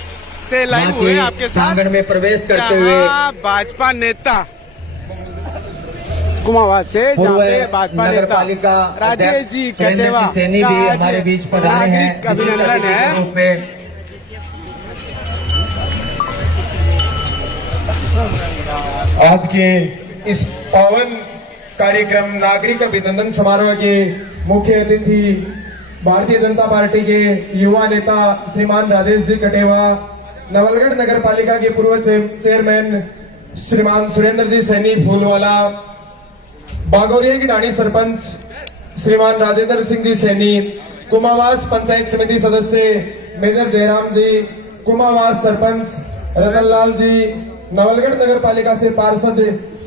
से लाइव हुए आपके साथ आंगन में प्रवेश करते हुए भाजपा नेता कुमावास से जहाँ पे भाजपा नेता राजेश जी कटेवा सैनी भी हमारे बीच पधारे हैं। अभिनंदन है। आज के इस पावन कार्यक्रम नागरिक अभिनंदन समारोह के मुख्य अतिथि भारतीय जनता पार्टी के युवा नेता श्रीमान राजेश जी कटेवा, नवलगढ़ नगर पालिका के पूर्व चेयरमैन श्रीमान सुरेंद्र जी सैनी फूलवाला, बागोरिया की डाणी सरपंच श्रीमान राजेंद्र सिंह जी सैनी, कुमावास पंचायत समिति सदस्य मेजर जयराम जी, कुमावास सरपंच रतनलाल जी, नवलगढ़ नगर पालिका से पार्षद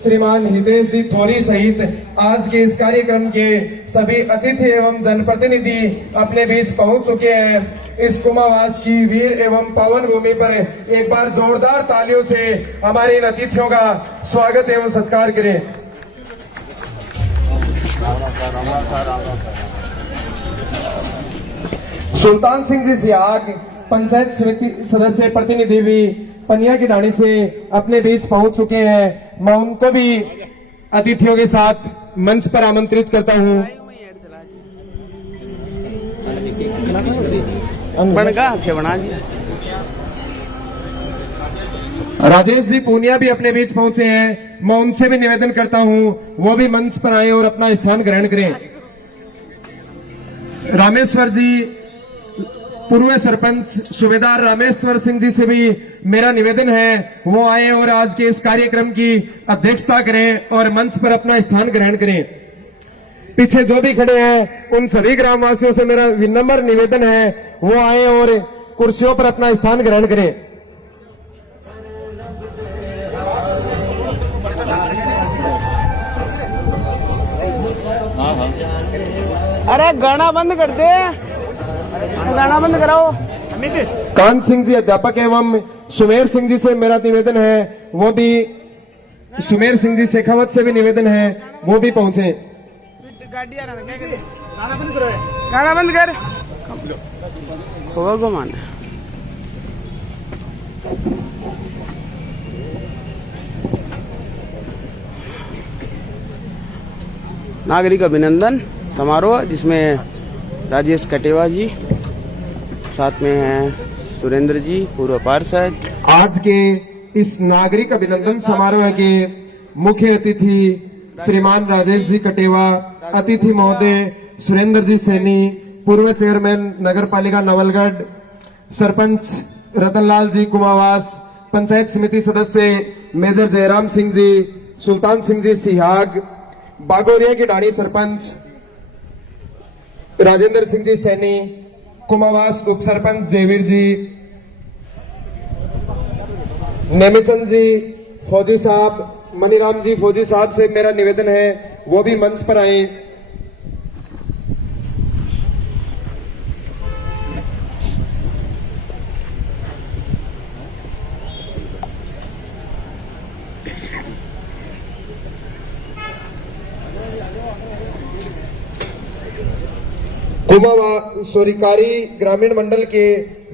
श्रीमान हितेश जी थोरी सहित आज के इस कार्यक्रम के सभी अतिथि एवं जनप्रतिनिधि अपने बीच पहुंच चुके हैं। इस कुमावास की वीर एवं पावन भूमि पर एक बार जोरदार तालियों से हमारे इन अतिथियों का स्वागत एवं सत्कार करें। सुल्तान सिंह जी सियाग पंचायत समिति सदस्य प्रतिनिधि भी पनिया की डाणी से अपने बीच पहुंच चुके हैं। मैं उनको भी अतिथियों के साथ मंच पर आमंत्रित करता हूं। राजेश जी पूनिया भी अपने बीच पहुंचे हैं। मैं उनसे भी निवेदन करता हूं वो भी मंच पर आए और अपना स्थान ग्रहण करें। रामेश्वर जी पूर्व सरपंच सूबेदार रामेश्वर सिंह जी से भी मेरा निवेदन है वो आए और आज के इस कार्यक्रम की अध्यक्षता करें और मंच पर अपना स्थान ग्रहण करें। पीछे जो भी खड़े हैं उन सभी ग्रामवासियों से मेरा विनम्र निवेदन है वो आए और कुर्सियों पर अपना स्थान ग्रहण करें। अरे गाना बंद कर दे, गाना बंद कराओ। कान सिंह जी अध्यापक एवं सुमेर सिंह जी से मेरा निवेदन है वो भी, सुमेर सिंह जी शेखावत से भी निवेदन है वो भी पहुंचे। गाना बंद करो, गाना बंद कर घुमान। नागरिक अभिनंदन समारोह जिसमें राजेश कटेवा जी, साथ में हैं सुरेंद्र जी पूर्व पार्षद। आज के इस नागरिक अभिनंदन समारोह के मुख्य अतिथि श्रीमान राजेश जी कटेवा, अतिथि महोदय सुरेंद्र जी सैनी, पूर्व चेयरमैन नगर पालिका नवलगढ़, सरपंच रतनलाल जी कुमावास, पंचायत समिति सदस्य मेजर जयराम सिंह जी, सुल्तान सिंह जी सिहाग, बागोरिया की डाणी सरपंच राजेंद्र सिंह जी सैनी, कुमावास उप सरपंच जयवीर जी, नेमिचंद जी फौजी साहब, मनीराम जी फौजी साहब से मेरा निवेदन है वो भी मंच पर आए। सोरीकारी ग्रामीण मंडल के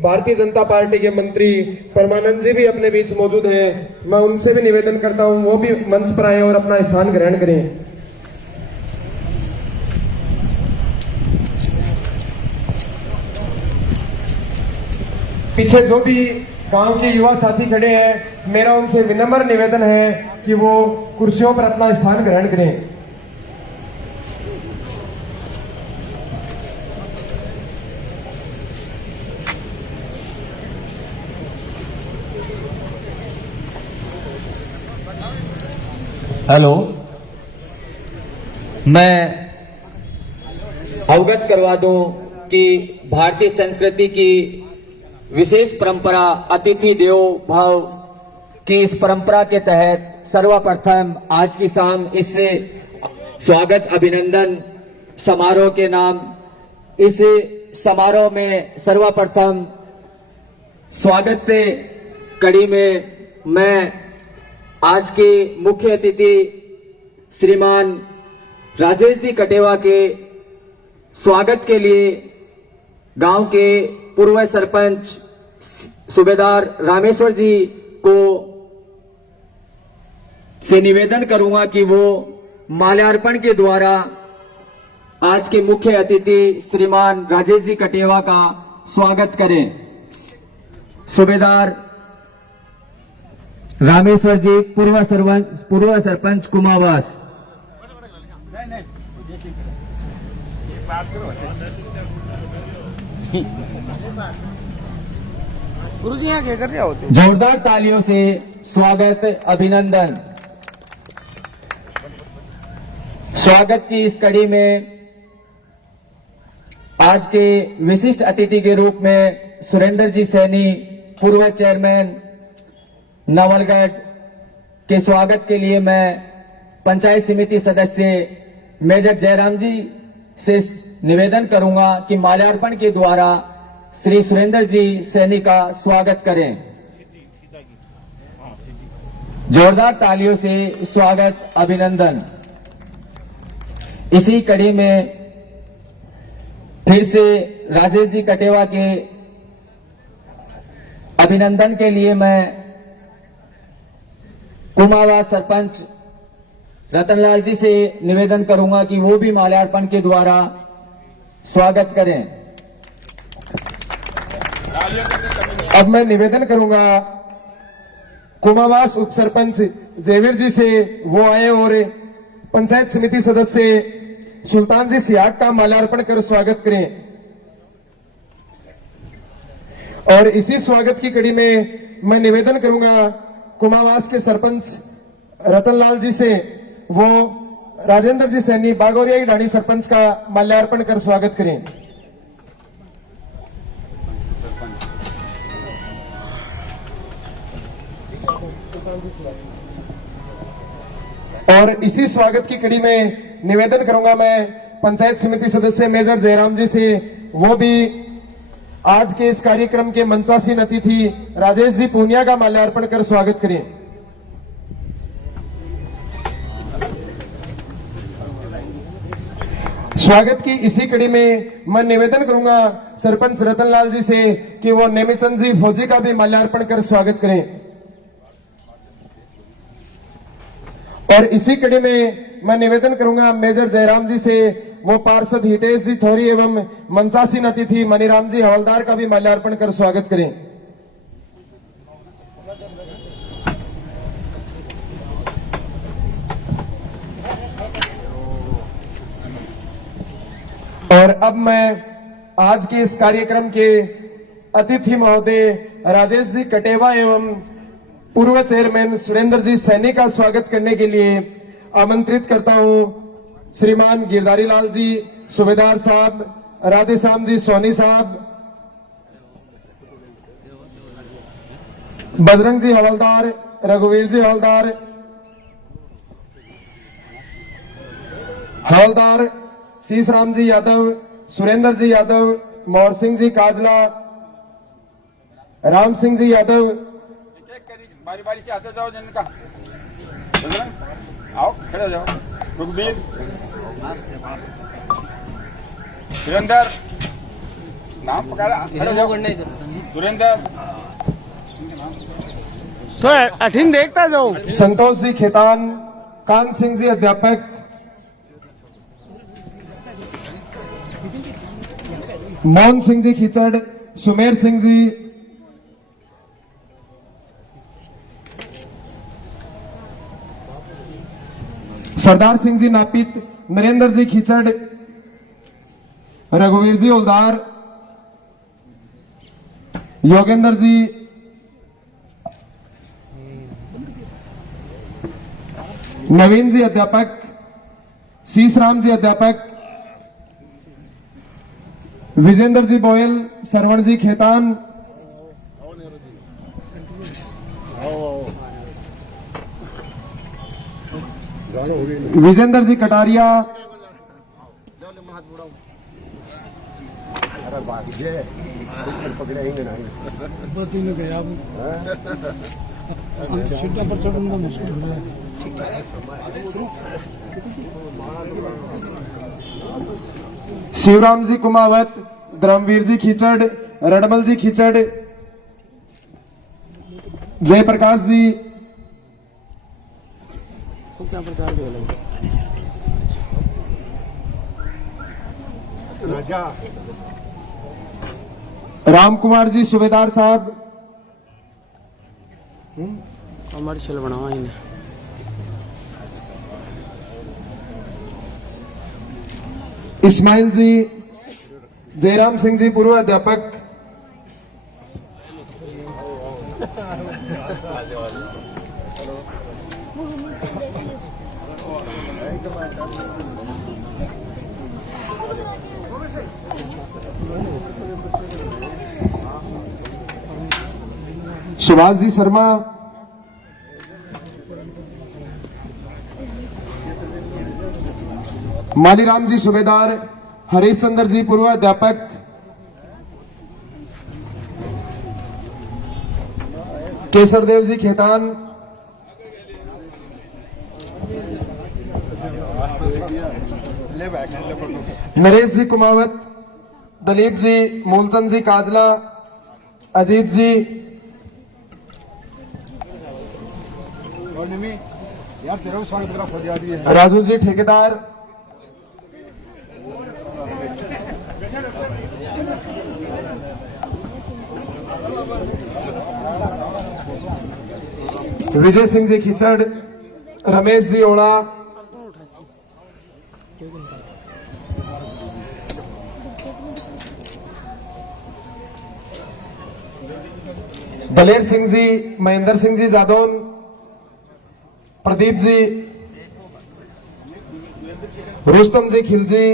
भारतीय जनता पार्टी के मंत्री परमानंद जी भी अपने बीच मौजूद हैं। मैं उनसे भी निवेदन करता हूं वो भी मंच पर आए और अपना स्थान ग्रहण करें। पीछे जो भी गांव के युवा साथी खड़े हैं मेरा उनसे विनम्र निवेदन है कि वो कुर्सियों पर अपना स्थान ग्रहण करें। हेलो, मैं अवगत करवा दूं कि भारतीय संस्कृति की विशेष परंपरा अतिथि देवो भव की इस परंपरा के तहत सर्वप्रथम आज की शाम इस स्वागत अभिनंदन समारोह के नाम इस समारोह में सर्वप्रथम स्वागत कड़ी में मैं आज के मुख्य अतिथि श्रीमान राजेश जी कटेवा के स्वागत के लिए गांव के पूर्व सरपंच सूबेदार रामेश्वर जी को से निवेदन करूंगा कि वो माल्यार्पण के द्वारा आज के मुख्य अतिथि श्रीमान राजेश जी कटेवा का स्वागत करें। सूबेदार रामेश्वर जी, पूर्व सरपंच कुमावास। गुरुजी यहाँ क्या कर रहे होते? जोरदार तालियों से स्वागत, अभिनंदन। स्वागत की इस कड़ी में आज के विशिष्ट अतिथि के रूप में सुरेंद्र जी सैनी, पूर्व चेयरमैन नवलगढ़ के स्वागत के लिए मैं पंचायत समिति सदस्य मेजर जयराम जी से निवेदन करूंगा कि माल्यार्पण के द्वारा श्री सुरेंद्र जी सैनी का स्वागत करें। जोरदार तालियों से स्वागत, अभिनंदन। इसी कड़ी में फिर से राजेश जी कटेवा के अभिनंदन के लिए मैं कुमावास सरपंच रतनलाल जी से निवेदन करूंगा कि वो भी माल्यार्पण के द्वारा स्वागत करें। अब मैं निवेदन करूंगा कुमावास उप सरपंच जेवियर जी से वो आए और पंचायत समिति सदस्य सुल्तान जी सियाग का माल्यार्पण कर स्वागत करें। और इसी स्वागत की कड़ी में मैं निवेदन करूंगा कुमावास के सरपंच रतनलाल जी से वो राजेंद्र जी सैनी बागोरिया ढाणी सरपंच का माल्यार्पण कर स्वागत करें। और इसी स्वागत की कड़ी में निवेदन करूंगा मैं पंचायत समिति सदस्य मेजर जयराम जी से वो भी आज के इस कार्यक्रम के मंचासीन अतिथि राजेश जी पूनिया का माल्यार्पण कर स्वागत करें। स्वागत की इसी कड़ी में मैं निवेदन करूंगा सरपंच रतनलाल जी से कि वो नेमिचंद जी फौजी का भी माल्यार्पण कर स्वागत करें। और इसी कड़ी में मैं निवेदन करूंगा मेजर जयराम जी से वो पार्षद हितेश जी थोरी एवं मंचासीन अतिथि मनीराम जी हवलदार का भी माल्यार्पण कर स्वागत करें। और अब मैं आज के इस कार्यक्रम के अतिथि महोदय राजेश जी कटेवा एवं पूर्व चेयरमैन सुरेंद्र जी सैनी का स्वागत करने के लिए आमंत्रित करता हूं। श्रीमान गिरधारी लाल जी सूबेदार साहब, राधेश्याम जी सोनी साहब, बजरंग जी हवलदार, रघुवीर जी हवलदार शीशराम जी यादव, सुरेंद्र जी यादव, मोहर सिंह जी काजला, राम सिंह जी यादव, बारी बारी से आते जाओ जिनका आओ खड़े जाओ। रुकबीर, सुरेंद्र नाम पकड़ा, खड़े जाओ। सुरेंद्र तो अठिन देखता जाओ। संतोष जी खेतान, कान सिंह जी अध्यापक, मोहन सिंह जी खिचड़, सुमेर सिंह जी, सरदार सिंह जी नापित, नरेंद्र जी खिचड़, रघुवीर जी हवलदार, योगेंद्र जी, नवीन जी अध्यापक, शीशराम जी अध्यापक, विजेंद्र जी बोयल, सरवण जी खेतान, विजेंद्र जी कटारिया, शिवराम जी कुमावत, धर्मवीर जी खिचड़, रडमल जी खिचड़, जयप्रकाश जी, तो क्या प्रचार दे लगे राम कुमार जी सूबेदार साहब, कमर्शियल बनावा इन्हें। इस्माइल जी, जयराम सिंह जी पूर्व अध्यापक, सुभाष जी शर्मा, मालीराम जी सूबेदार, हरीश चंद्र जी पूर्व अध्यापक, केसर देव जी खेतान, नरेश जी कुमावत, दलीप जी, मूलचंद जी काजला, अजीत जी, यार तेरा भी स्वागत करा खुद याद ही है। राजू जी ठेकेदार, विजय सिंह जी खिचड़, रमेश जी ओड़ा, दलेर सिंह जी, महेंद्र सिंह जी जादौन, प्रदीप जी, रुस्तम जी खिलजी,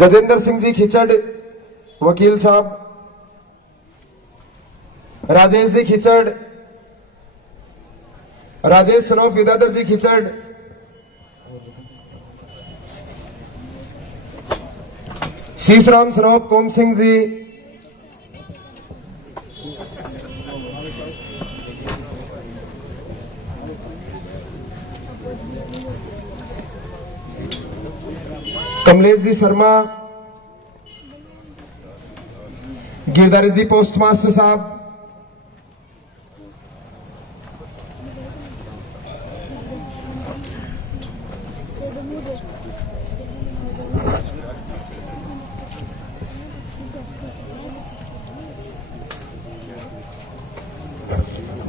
गजेंद्र सिंह जी खिचड़, वकील साहब, राजेश जी खिचड़, राजेश सनोफ विद्याधर जी खिचड़, शीशराम सनोफ कोम सिंह जी, कमलेश जी शर्मा, गिरधारी जी पोस्टमास्टर साहब,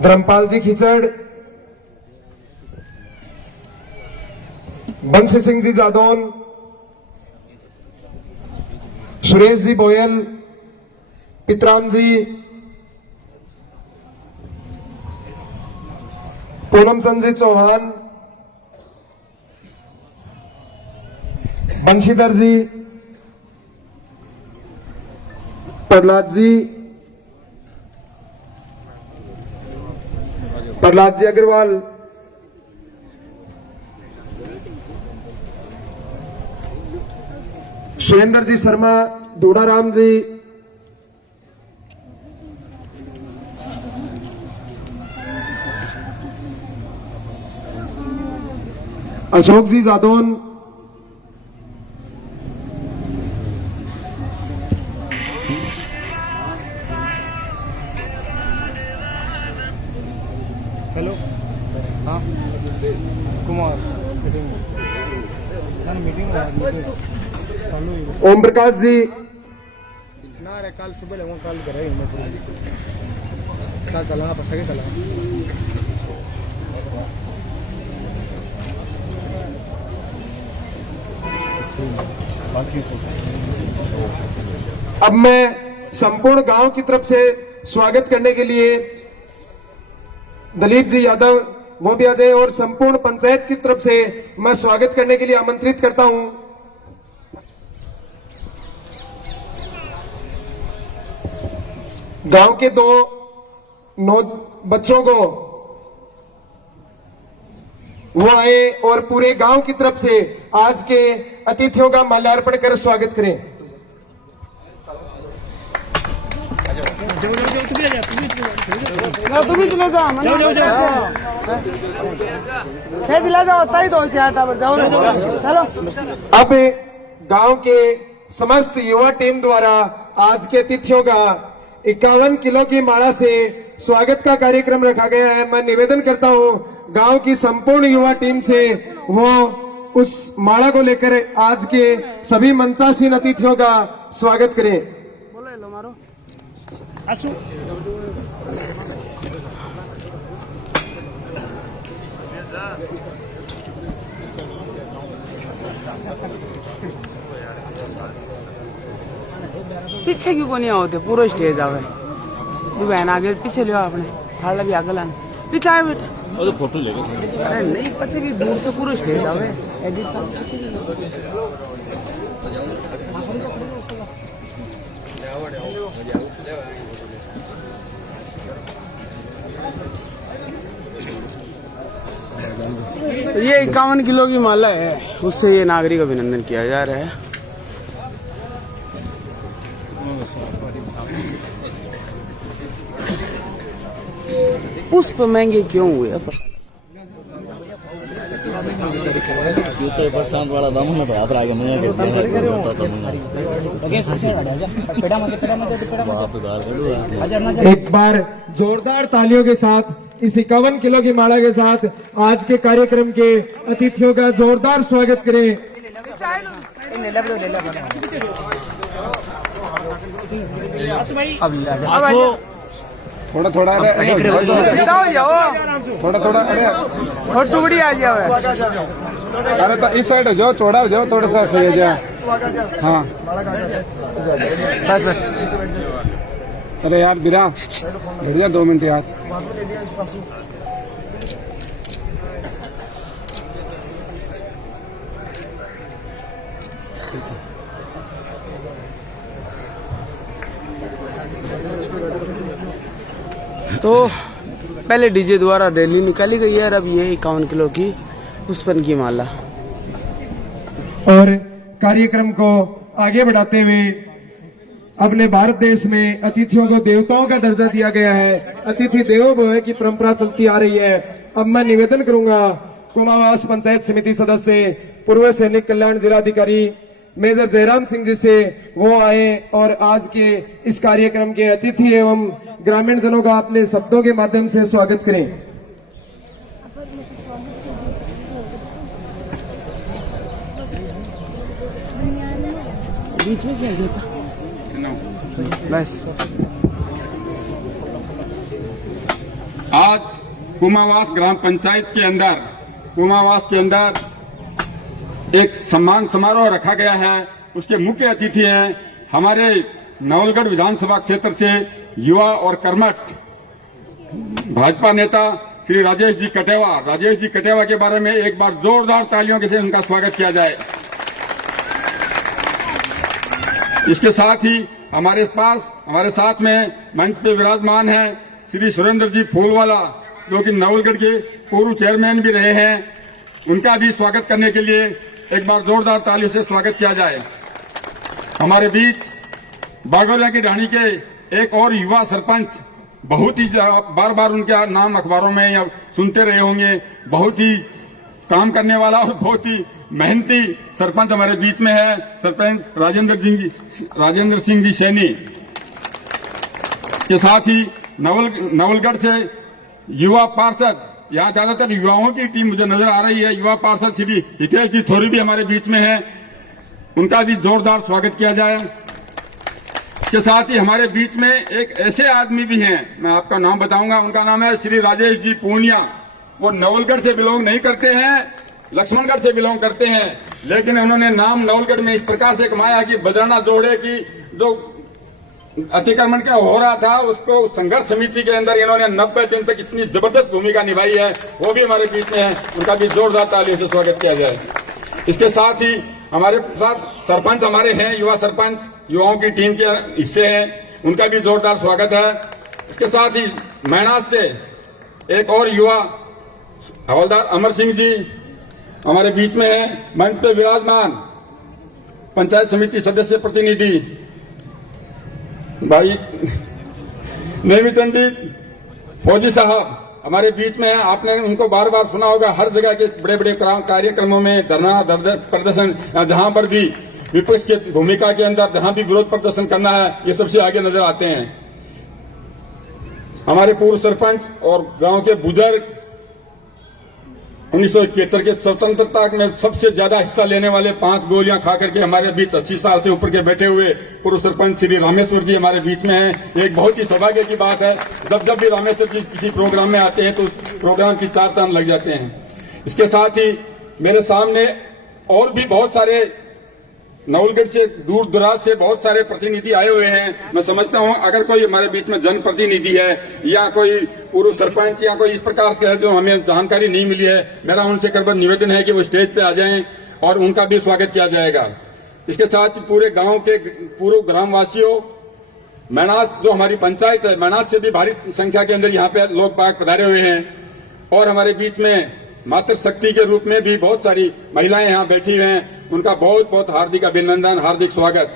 धर्मपाल जी खिचड़, बंसी सिंह जी जादौन, सुरेश जी बोयल, पितराम जी, पूनमचंद जी चौहान, बंशीधर जी, प्रहलाद जी अग्रवाल, सुरेंद्र जी शर्मा, दूडाराम जी, अशोक जी जादौन, हेलो, हाँ कुमार मीटिंग ओम प्रकाश जी, ना रे कल सुबह लगूंगा, कल करे मैं कल चला पसा के चला। अब मैं संपूर्ण गांव की तरफ से स्वागत करने के लिए दलीप जी यादव वो भी आ जाए और संपूर्ण पंचायत की तरफ से मैं स्वागत करने के लिए आमंत्रित करता हूं। गांव के दो बच्चों को वो आए और पूरे गांव की तरफ से आज के अतिथियों का माल्यार्पण कर स्वागत करें। अब गांव के समस्त युवा टीम द्वारा आज के अतिथियों का 51 किलो की माला से स्वागत का कार्यक्रम रखा गया है। मैं निवेदन करता हूं गांव की संपूर्ण युवा टीम से वो उस माला को लेकर आज के सभी मंचासीन अतिथियों का स्वागत करें। पीछे क्यों को नहीं होते पूरा स्टेज आवे तू बहन आगे पीछे लियो आपने हाल भी आगे लाने पीछे आए बेटा वो तो फोटो लेगा। अरे नहीं पीछे भी दूर से पूरा स्टेज आवे एडिट ये 51 किलो की माला है, उससे ये नागरिक अभिनंदन किया जा रहा है। पुष्प महंगे क्यों हुए? तो प्रशांत वाला दाम ना तो आप आगे नहीं एक बार जोरदार तालियों के साथ इस 51 किलो की माला के साथ आज के कार्यक्रम के अतिथियों का जोरदार स्वागत करें। थोड़ा थोड़ा थोड़ा थोड़ा और टुकड़ी आ जाओ। अरे तो इस साइड जाओ, चौड़ा हो जाओ, थोड़ा सा सही जा। हाँ बस बस। अरे यार बिरा बैठ जा 2 मिनट यार। तो पहले डीजे द्वारा रैली निकाली गई है और अब ये 51 किलो की पुष्पन की माला। और कार्यक्रम को आगे बढ़ाते हुए अपने भारत देश में अतिथियों को देवताओं का दर्जा दिया गया है। अतिथि देवो भव की परंपरा चलती आ रही है। अब मैं निवेदन करूंगा कुमावास पंचायत समिति सदस्य पूर्व सैनिक कल्याण जिलाधिकारी मेजर जयराम सिंह जी से वो आए और आज के इस कार्यक्रम के अतिथि एवं ग्रामीण जनों का अपने शब्दों के माध्यम से स्वागत करें। बीच में से आ जाता बस। आज कुमावास ग्राम पंचायत के अंदर कुमावास के अंदर एक सम्मान समारोह रखा गया है। उसके मुख्य अतिथि हैं हमारे नवलगढ़ विधानसभा क्षेत्र से युवा और कर्मठ भाजपा नेता श्री राजेश जी कटेवा। राजेश जी कटेवा के बारे में एक बार जोरदार तालियों के से उनका स्वागत किया जाए। इसके साथ ही हमारे साथ में मंच पे विराजमान हैं श्री सुरेंद्र जी फूलवाला, जो कि नवलगढ़ के पूर्व चेयरमैन भी रहे हैं। उनका भी स्वागत करने के लिए एक बार जोरदार तालियों से स्वागत किया जाए। हमारे बीच बागोलिया की ढाणी के एक और युवा सरपंच, बहुत ही बार बार उनका नाम अखबारों में या सुनते रहे होंगे, बहुत ही काम करने वाला और बहुत ही मेहनती सरपंच हमारे बीच में है, सरपंच राजेंद्र सिंह जी सैनी। के साथ ही नवलगढ़ से युवा पार्षद, यहाँ ज्यादातर युवाओं की टीम मुझे नजर आ रही है, युवा पार्षद श्री हितेश जी थोरी भी हमारे बीच में है, उनका भी जोरदार स्वागत किया जाए। के साथ ही हमारे बीच में एक ऐसे आदमी भी हैं, मैं आपका नाम बताऊंगा, उनका नाम है श्री राजेश जी पूनिया। वो नवलगढ़ से बिलोंग नहीं करते हैं, लक्ष्मणगढ़ से बिलोंग करते हैं, लेकिन उन्होंने नाम नवलगढ़ में इस प्रकार से कमाया कि बदरना जोड़े की जो अतिक्रमण क्या हो रहा था उसको संघर्ष समिति के अंदर इन्होंने 90 दिन तक इतनी जबरदस्त भूमिका निभाई है। वो भी हमारे बीच में है, उनका भी जोरदार तालियों से स्वागत किया जाए। इसके साथ ही हमारे साथ सरपंच हमारे हैं, युवा सरपंच युवाओं की टीम के हिस्से हैं, उनका भी जोरदार स्वागत है। इसके साथ ही मैनाथ से एक और युवा हवलदार अमर सिंह जी हमारे बीच में है, मंच पे विराजमान पंचायत समिति सदस्य प्रतिनिधि भाई नेमीचंद जी फौजी साहब हमारे बीच में है। आपने उनको बार बार सुना होगा, हर जगह के बड़े बड़े कार्यक्रमों में धरना प्रदर्शन, जहां पर भी विपक्ष की भूमिका के अंदर जहां भी विरोध प्रदर्शन करना है, ये सबसे आगे नजर आते हैं। हमारे पूर्व सरपंच और गांव के बुजुर्ग 1971 के स्वतंत्रता में सबसे ज्यादा हिस्सा लेने वाले 5 गोलियां खा करके हमारे बीच 80 साल से ऊपर के बैठे हुए पूर्व सरपंच श्री रामेश्वर जी हमारे बीच में हैं। एक बहुत ही सौभाग्य की बात है, जब भी रामेश्वर जी किसी प्रोग्राम में आते हैं तो उस प्रोग्राम की 4 चांद लग जाते हैं। इसके साथ ही मेरे सामने और भी बहुत सारे नवलगढ़ से दूर दराज से बहुत सारे प्रतिनिधि आए हुए हैं। मैं समझता हूं अगर कोई हमारे बीच में जनप्रतिनिधि है या कोई पूर्व सरपंच या कोई इस प्रकार के है जो हमें जानकारी नहीं मिली है, मेरा उनसे करबद्ध निवेदन है कि वो स्टेज पे आ जाएं और उनका भी स्वागत किया जाएगा। इसके साथ पूरे गांव के पूर्व ग्रामवासियों, मैनास जो हमारी पंचायत है, मैनास से भी भारी संख्या के अंदर यहाँ पे लोग बाग पधारे हुए हैं और हमारे बीच में मातृ शक्ति के रूप में भी बहुत सारी महिलाएं यहाँ बैठी हुई हैं। उनका बहुत बहुत हार्दिक अभिनंदन, हार्दिक स्वागत।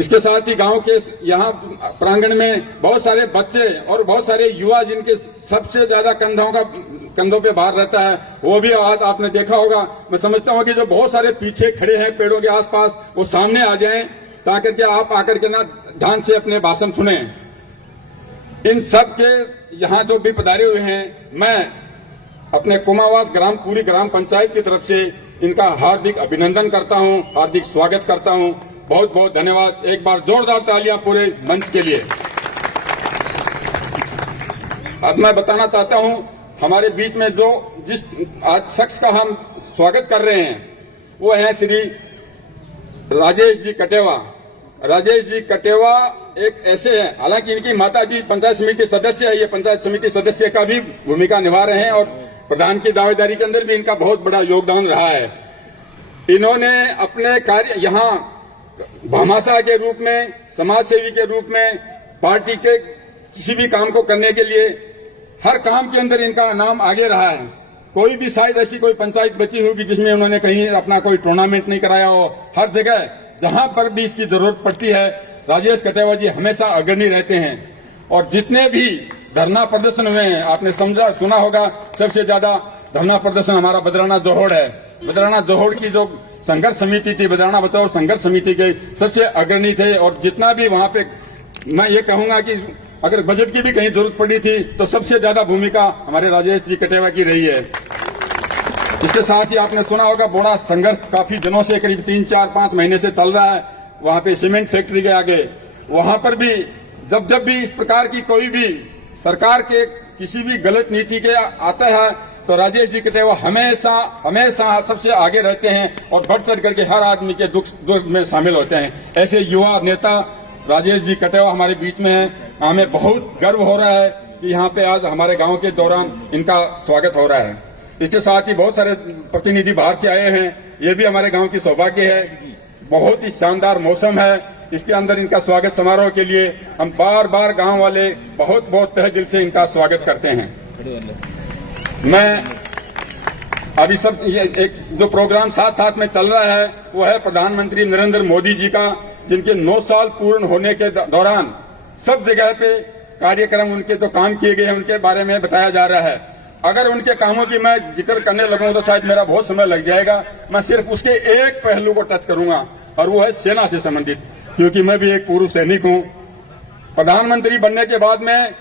इसके साथ ही गांव के यहाँ प्रांगण में बहुत सारे बच्चे और बहुत सारे युवा जिनके सबसे ज्यादा कंधों पे भार रहता है, वो भी आज आपने देखा होगा। मैं समझता हूँ कि जो बहुत सारे पीछे खड़े हैं पेड़ों के आसपास, वो सामने आ जाएं ताकि के आप आकर के ना ध्यान से अपने भाषण सुने। इन सब के यहाँ जो भी पधारे हुए हैं, मैं अपने कुमावास पूरी ग्राम पंचायत की तरफ से इनका हार्दिक अभिनंदन करता हूं, हार्दिक स्वागत करता हूं। बहुत बहुत धन्यवाद। एक बार जोरदार तालियां पूरे मंच के लिए। अब मैं बताना चाहता हूं हमारे बीच में जिस आज शख्स का हम स्वागत कर रहे हैं वो है श्री राजेश जी कटेवा। राजेश जी कटेवा एक ऐसे हैं, हालांकि इनकी माता जी पंचायत समिति सदस्य है, ये पंचायत समिति सदस्य का भी भूमिका निभा रहे हैं और प्रधान की दावेदारी के अंदर भी इनका बहुत बड़ा योगदान रहा है। इन्होंने अपने कार्य यहाँ भामाशाह के रूप में, समाज सेवी के रूप में, पार्टी के किसी भी काम को करने के लिए हर काम के अंदर इनका नाम आगे रहा है। कोई भी शायद ऐसी कोई पंचायत बची होगी जिसमें उन्होंने कहीं अपना कोई टूर्नामेंट नहीं कराया हो। हर जगह जहां पर भी इसकी जरूरत पड़ती है राजेश कटेवा जी हमेशा अग्रणी रहते हैं। और जितने भी धरना प्रदर्शन हुए हैं, आपने सुना होगा, सबसे ज्यादा धरना प्रदर्शन हमारा बदराना जोहड़ है। बदराना जोहड़ की जो संघर्ष समिति थी, बदराना बचाओ संघर्ष समिति के सबसे अग्रणी थे। और जितना भी वहां पे, मैं ये कहूंगा कि अगर बजट की भी कहीं जरूरत पड़ी थी तो सबसे ज्यादा भूमिका हमारे राजेश जी कटेवा की रही है। इसके साथ ही आपने सुना होगा बड़ा संघर्ष काफी दिनों से, करीब 3, 4, 5 महीने से चल रहा है वहां पे सीमेंट फैक्ट्री के आगे। वहां पर भी जब भी इस प्रकार की कोई भी सरकार के किसी भी गलत नीति के आता है तो राजेश जी कटेवा हमेशा सबसे आगे रहते हैं और बढ़ चढ़ करके हर आदमी के दुख में शामिल होते हैं। ऐसे युवा नेता राजेश जी कटेवा हमारे बीच में हैं। हमें बहुत गर्व हो रहा है कि यहाँ पे आज हमारे गांव के दौरान इनका स्वागत हो रहा है। इसके साथ ही बहुत सारे प्रतिनिधि बाहर से आए हैं, ये भी हमारे गांव की सौभाग्य है। बहुत ही शानदार मौसम है, इसके अंदर इनका स्वागत समारोह के लिए हम बार बार गांव वाले बहुत बहुत तहे दिल से इनका स्वागत करते हैं। मैं अभी सब ये एक जो प्रोग्राम साथ में चल रहा है वो है प्रधानमंत्री नरेंद्र मोदी जी का, जिनके 9 साल पूर्ण होने के दौरान सब जगह पे कार्यक्रम उनके जो काम किए गए हैं उनके बारे में बताया जा रहा है। अगर उनके कामों की मैं जिक्र करने लगूं तो शायद मेरा बहुत समय लग जाएगा। मैं सिर्फ उसके एक पहलू को टच करूंगा और वो है सेना से संबंधित, क्योंकि मैं भी एक पूर्व सैनिक हूं। प्रधानमंत्री बनने के बाद में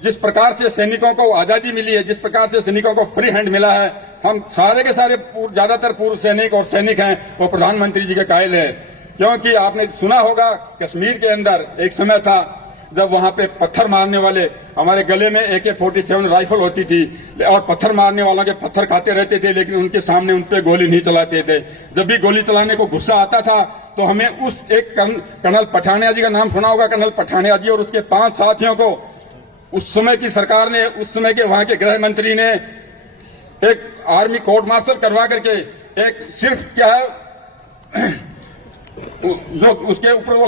जिस प्रकार से सैनिकों को आजादी मिली है, जिस प्रकार से सैनिकों को फ्री हैंड मिला है, हम सारे के सारे ज्यादातर पूर्व सैनिक और सैनिक हैं वो प्रधानमंत्री जी के कायल है। क्योंकि आपने सुना होगा कश्मीर के अंदर एक समय था जब वहां पे पत्थर मारने वाले, हमारे गले में AK-47 राइफल होती थी और पत्थर मारने वालों के पत्थर खाते रहते थे, लेकिन उनके सामने उन पे गोली नहीं चलाते थे। जब भी गोली चलाने को गुस्सा आता था तो हमें उस एक कर्नल पठानिया जी का नाम सुना होगा, कर्नल पठानिया जी और उसके 5 साथियों को उस समय की सरकार ने, उस समय के वहां के गृह मंत्री ने एक आर्मी कोर्ट मार्शल करवा करके एक सिर्फ क्या है जो उसके ऊपर वो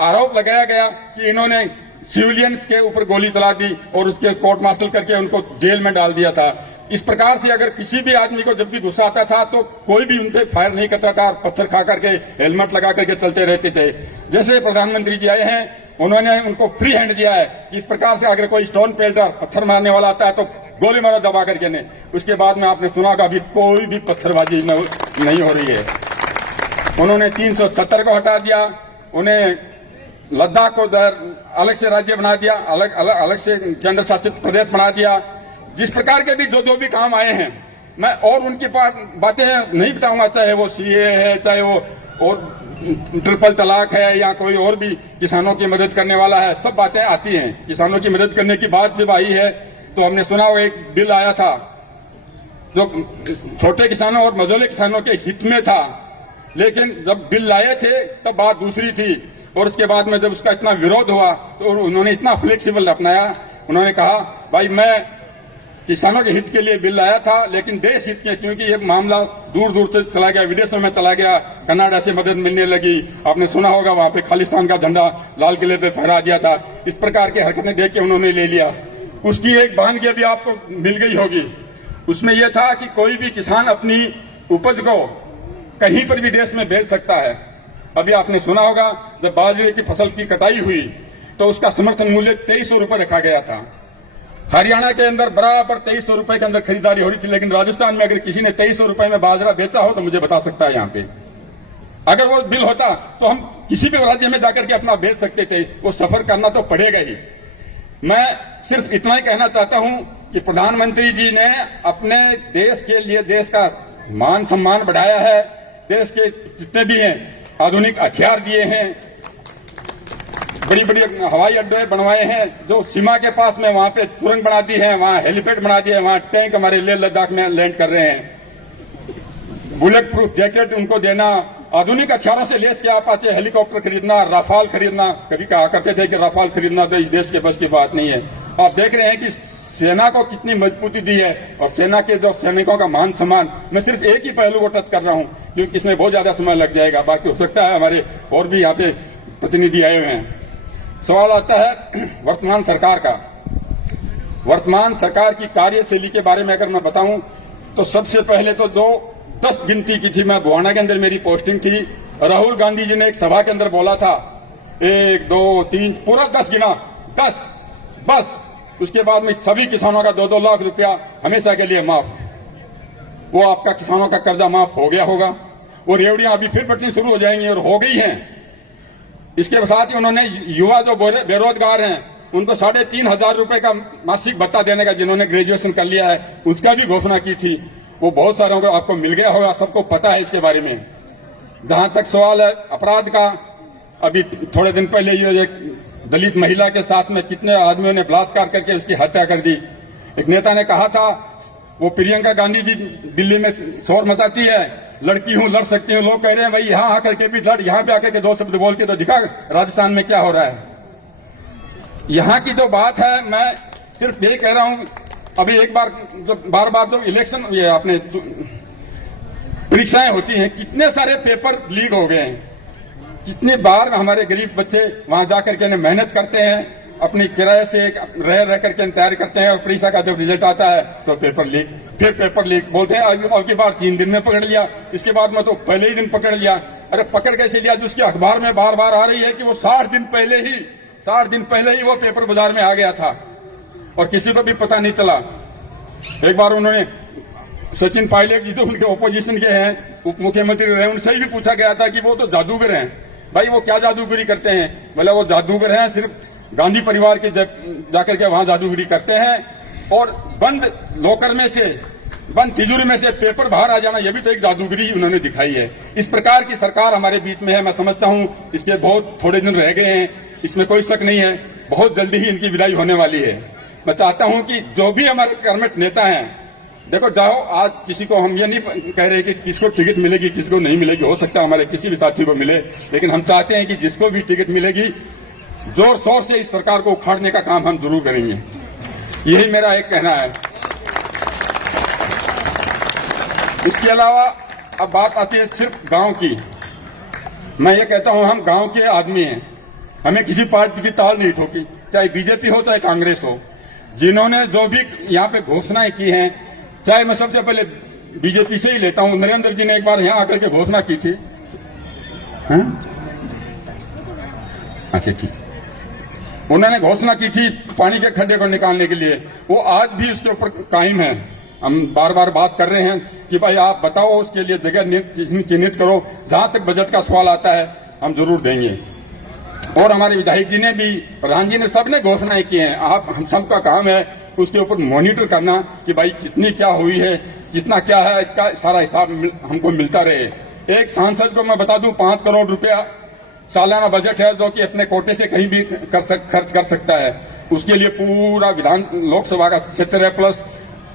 आरोप लगाया गया कि इन्होंने सिविलियंस के ऊपर गोली चला दी और उसके कोर्ट मार्शल करके उनको जेल में डाल दिया था। इस प्रकार से अगर किसी भी आदमी को जब भी गुस्सा आता था तो कोई भी उनपे फायर नहीं करता था, पत्थर खा करके हेलमेट लगा करके चलते रहते थे। जैसे प्रधानमंत्री जी आए हैं उन्होंने उनको फ्री हैंड दिया है। इस प्रकार से अगर कोई स्टोन पेल्टर पत्थर मारने वाला आता है तो गोली मारो दबा करके ने। उसके बाद में आपने सुना होगा अभी कोई भी पत्थरबाजी नहीं हो रही है। उन्होंने 370 को हटा दिया, उन्हें लद्दाख को अलग से राज्य बना दिया, अलग से केंद्र शासित प्रदेश बना दिया। जिस प्रकार के भी जो भी काम आए हैं, मैं और उनकी बातें नहीं बताऊंगा, चाहे वो सीए है, चाहे वो और ट्रिपल तलाक है, या कोई और भी किसानों की मदद करने वाला है, सब बातें आती हैं। किसानों की मदद करने की बात जब आई है तो हमने सुना वो एक बिल आया था जो छोटे किसानों और मझोले किसानों के हित में था, लेकिन जब बिल लाए थे तब बात दूसरी थी। और उसके बाद में जब उसका इतना विरोध हुआ तो उन्होंने इतना फ्लेक्सिबल अपनाया। उन्होंने कहा भाई मैं किसानों के हित के लिए बिल लाया था, लेकिन देश हित के, क्योंकि ये मामला दूर दूर से चला गया, विदेशों में चला गया, कनाडा से मदद मिलने लगी। आपने सुना होगा वहां पे खालिस्तान का झंडा लाल किले पे फहरा दिया था। इस प्रकार की हरकतें देख के उन्होंने ले लिया। उसकी एक बहानगी अभी आपको मिल गई होगी। उसमें यह था कि कोई भी किसान अपनी उपज को कहीं पर भी देश में बेच सकता है। अभी आपने सुना होगा जब बाजरे की फसल की कटाई हुई तो उसका समर्थन मूल्य 2300 रुपए रखा गया था। हरियाणा के अंदर बराबर 2300 रुपए के अंदर खरीदारी हो रही थी, लेकिन राजस्थान में अगर किसी ने 2300 रुपए में बाजरा बेचा हो तो मुझे बता सकता है यहाँ पे। अगर वो बिल होता तो हम किसी भी राज्य में जाकर के अपना बेच सकते थे। वो सफर करना तो पड़ेगा ही। मैं सिर्फ इतना ही कहना चाहता हूं कि प्रधानमंत्री जी ने अपने देश के लिए देश का मान सम्मान बढ़ाया है। देश के जितने भी हैं आधुनिक हथियार दिए हैं, बड़ी बड़ी हवाई अड्डे बनवाए हैं, जो सीमा के पास में वहां पे सुरंग बना दी है, वहां हेलीपैड बना दिए, वहां टैंक हमारे लेह लद्दाख में लैंड कर रहे हैं। बुलेट प्रूफ जैकेट उनको देना, आधुनिक हथियारों से लेस के आपाचे हेलीकॉप्टर खरीदना, राफाल खरीदना। कभी कहा करते थे कि राफाल खरीदना तो इस देश के बस की बात नहीं है। आप देख रहे हैं कि सेना को कितनी मजबूती दी है और सेना के जो सैनिकों का मान सम्मान। मैं सिर्फ एक ही पहलू को टच कर रहा हूं क्योंकि इसमें बहुत ज्यादा समय लग जाएगा। बाकी हो सकता है हमारे और भी यहाँ पे प्रतिनिधि आए हुए हैं। सवाल आता है वर्तमान सरकार का। वर्तमान सरकार की कार्यशैली के बारे में अगर मैं बताऊं तो सबसे पहले तो जो 10 गिनती की थी, मैं बुहाना के अंदर मेरी पोस्टिंग थी। राहुल गांधी जी ने एक सभा के अंदर बोला था 1 2 3 पूरा 10 गिना, 10 बस। उसके बाद में सभी किसानों का 2-2 लाख रुपया हमेशा के लिए माफ। वो आपका किसानों का कर्जा माफ हो गया होगा और रेवड़ियां अभी फिर बटनी शुरू हो जाएंगी और हो गई हैं। इसके साथ ही उन्होंने युवा जो बेरोजगार हैं उनको 3,500 रुपए का मासिक भत्ता देने का, जिन्होंने ग्रेजुएशन कर लिया है, उसका भी घोषणा की थी। वो बहुत सारों को आपको मिल गया होगा, सबको पता है इसके बारे में। जहां तक सवाल है अपराध का, अभी थोड़े दिन पहले ये एक दलित महिला के साथ में कितने आदमियों ने बलात्कार करके उसकी हत्या कर दी। एक नेता ने कहा था वो प्रियंका गांधी जी दिल्ली में शोर मचाती है, लड़की हूं लड़ सकती हूं। लोग कह रहे हैं भाई यहां आकर के भी लड़, यहां पे आकर के 2 शब्द बोल के तो दिखा राजस्थान में क्या हो रहा है। यहां की जो बात है, मैं सिर्फ ये कह रहा हूं, अभी एक बार बार बार जो इलेक्शन ये अपने परीक्षाएं होती हैं, कितने सारे पेपर लीक हो गए हैं। कितनी बार हमारे गरीब बच्चे वहां जाकर के मेहनत करते हैं, अपनी किराए से रह करके तैयारी करते हैं और परीक्षा का जब रिजल्ट आता है तो पेपर लीक, फिर पेपर लीक बोलते हैं। अब की बार 3 दिन में पकड़ लिया, इसके बाद में तो पहले ही दिन पकड़ लिया। अरे पकड़ कैसे लिया? जिसकी अखबार में बार बार आ रही है कि वो 60 दिन पहले ही वो पेपर बाजार में आ गया था और किसी को भी पता नहीं चला। एक बार उन्होंने सचिन पायलट जी जो उनके ओपोजिशन के हैं, उप मुख्यमंत्री रहे, उनसे भी पूछा गया था कि वो तो जादूगर हैं। भाई वो क्या जादूगरी करते हैं? मतलब वो जादूगर हैं, सिर्फ गांधी परिवार के जाकर के वहां जादूगरी करते हैं और बंद लॉकर में से, बंद तिजोरी में से पेपर बाहर आ जाना, यह भी तो एक जादूगरी उन्होंने दिखाई है। इस प्रकार की सरकार हमारे बीच में है। मैं समझता हूं इसके बहुत थोड़े दिन रह गए हैं, इसमें कोई शक नहीं है। बहुत जल्दी ही इनकी विदाई होने वाली है। मैं चाहता हूं कि जो भी हमारे कर्मठ नेता हैं, देखो जाओ, आज किसी को हम ये नहीं कह रहे कि किसको टिकट मिलेगी किसको नहीं मिलेगी, हो सकता है हमारे किसी भी साथी को मिले, लेकिन हम चाहते हैं कि जिसको भी टिकट मिलेगी जोर शोर से इस सरकार को उखाड़ने का काम हम जरूर करेंगे। यही मेरा एक कहना है। इसके अलावा अब बात आती है सिर्फ गांव की। मैं ये कहता हूं हम गांव के आदमी हैं, हमें किसी पार्टी की ताल नहीं ठोकी, चाहे बीजेपी हो चाहे कांग्रेस हो। जिन्होंने जो भी यहाँ पे घोषणाएं की हैं, चाहे मैं सबसे पहले बीजेपी से ही लेता हूं। नरेंद्र जी ने एक बार यहां आकर के घोषणा की थी, अच्छा ठीक, उन्होंने घोषणा की थी पानी के खड्डे को निकालने के लिए, वो आज भी उसके ऊपर कायम है। हम बार बार बात कर रहे हैं कि भाई आप बताओ उसके लिए जगह चिन्हित करो। जहां तक बजट का सवाल आता है हम जरूर देंगे। और हमारे विधायक जी ने भी, प्रधान जी ने, सबने घोषणाएं की हैं। आप हम सबका काम है उसके ऊपर मॉनिटर करना कि भाई कितनी क्या हुई है, कितना क्या है, इसका सारा हिसाब हमको मिलता रहे। एक सांसद को मैं बता दूं 5 करोड़ रुपया सालाना बजट है जो कि अपने कोटे से कहीं भी खर्च कर सकता है। उसके लिए पूरा विधान लोकसभा का क्षेत्र है प्लस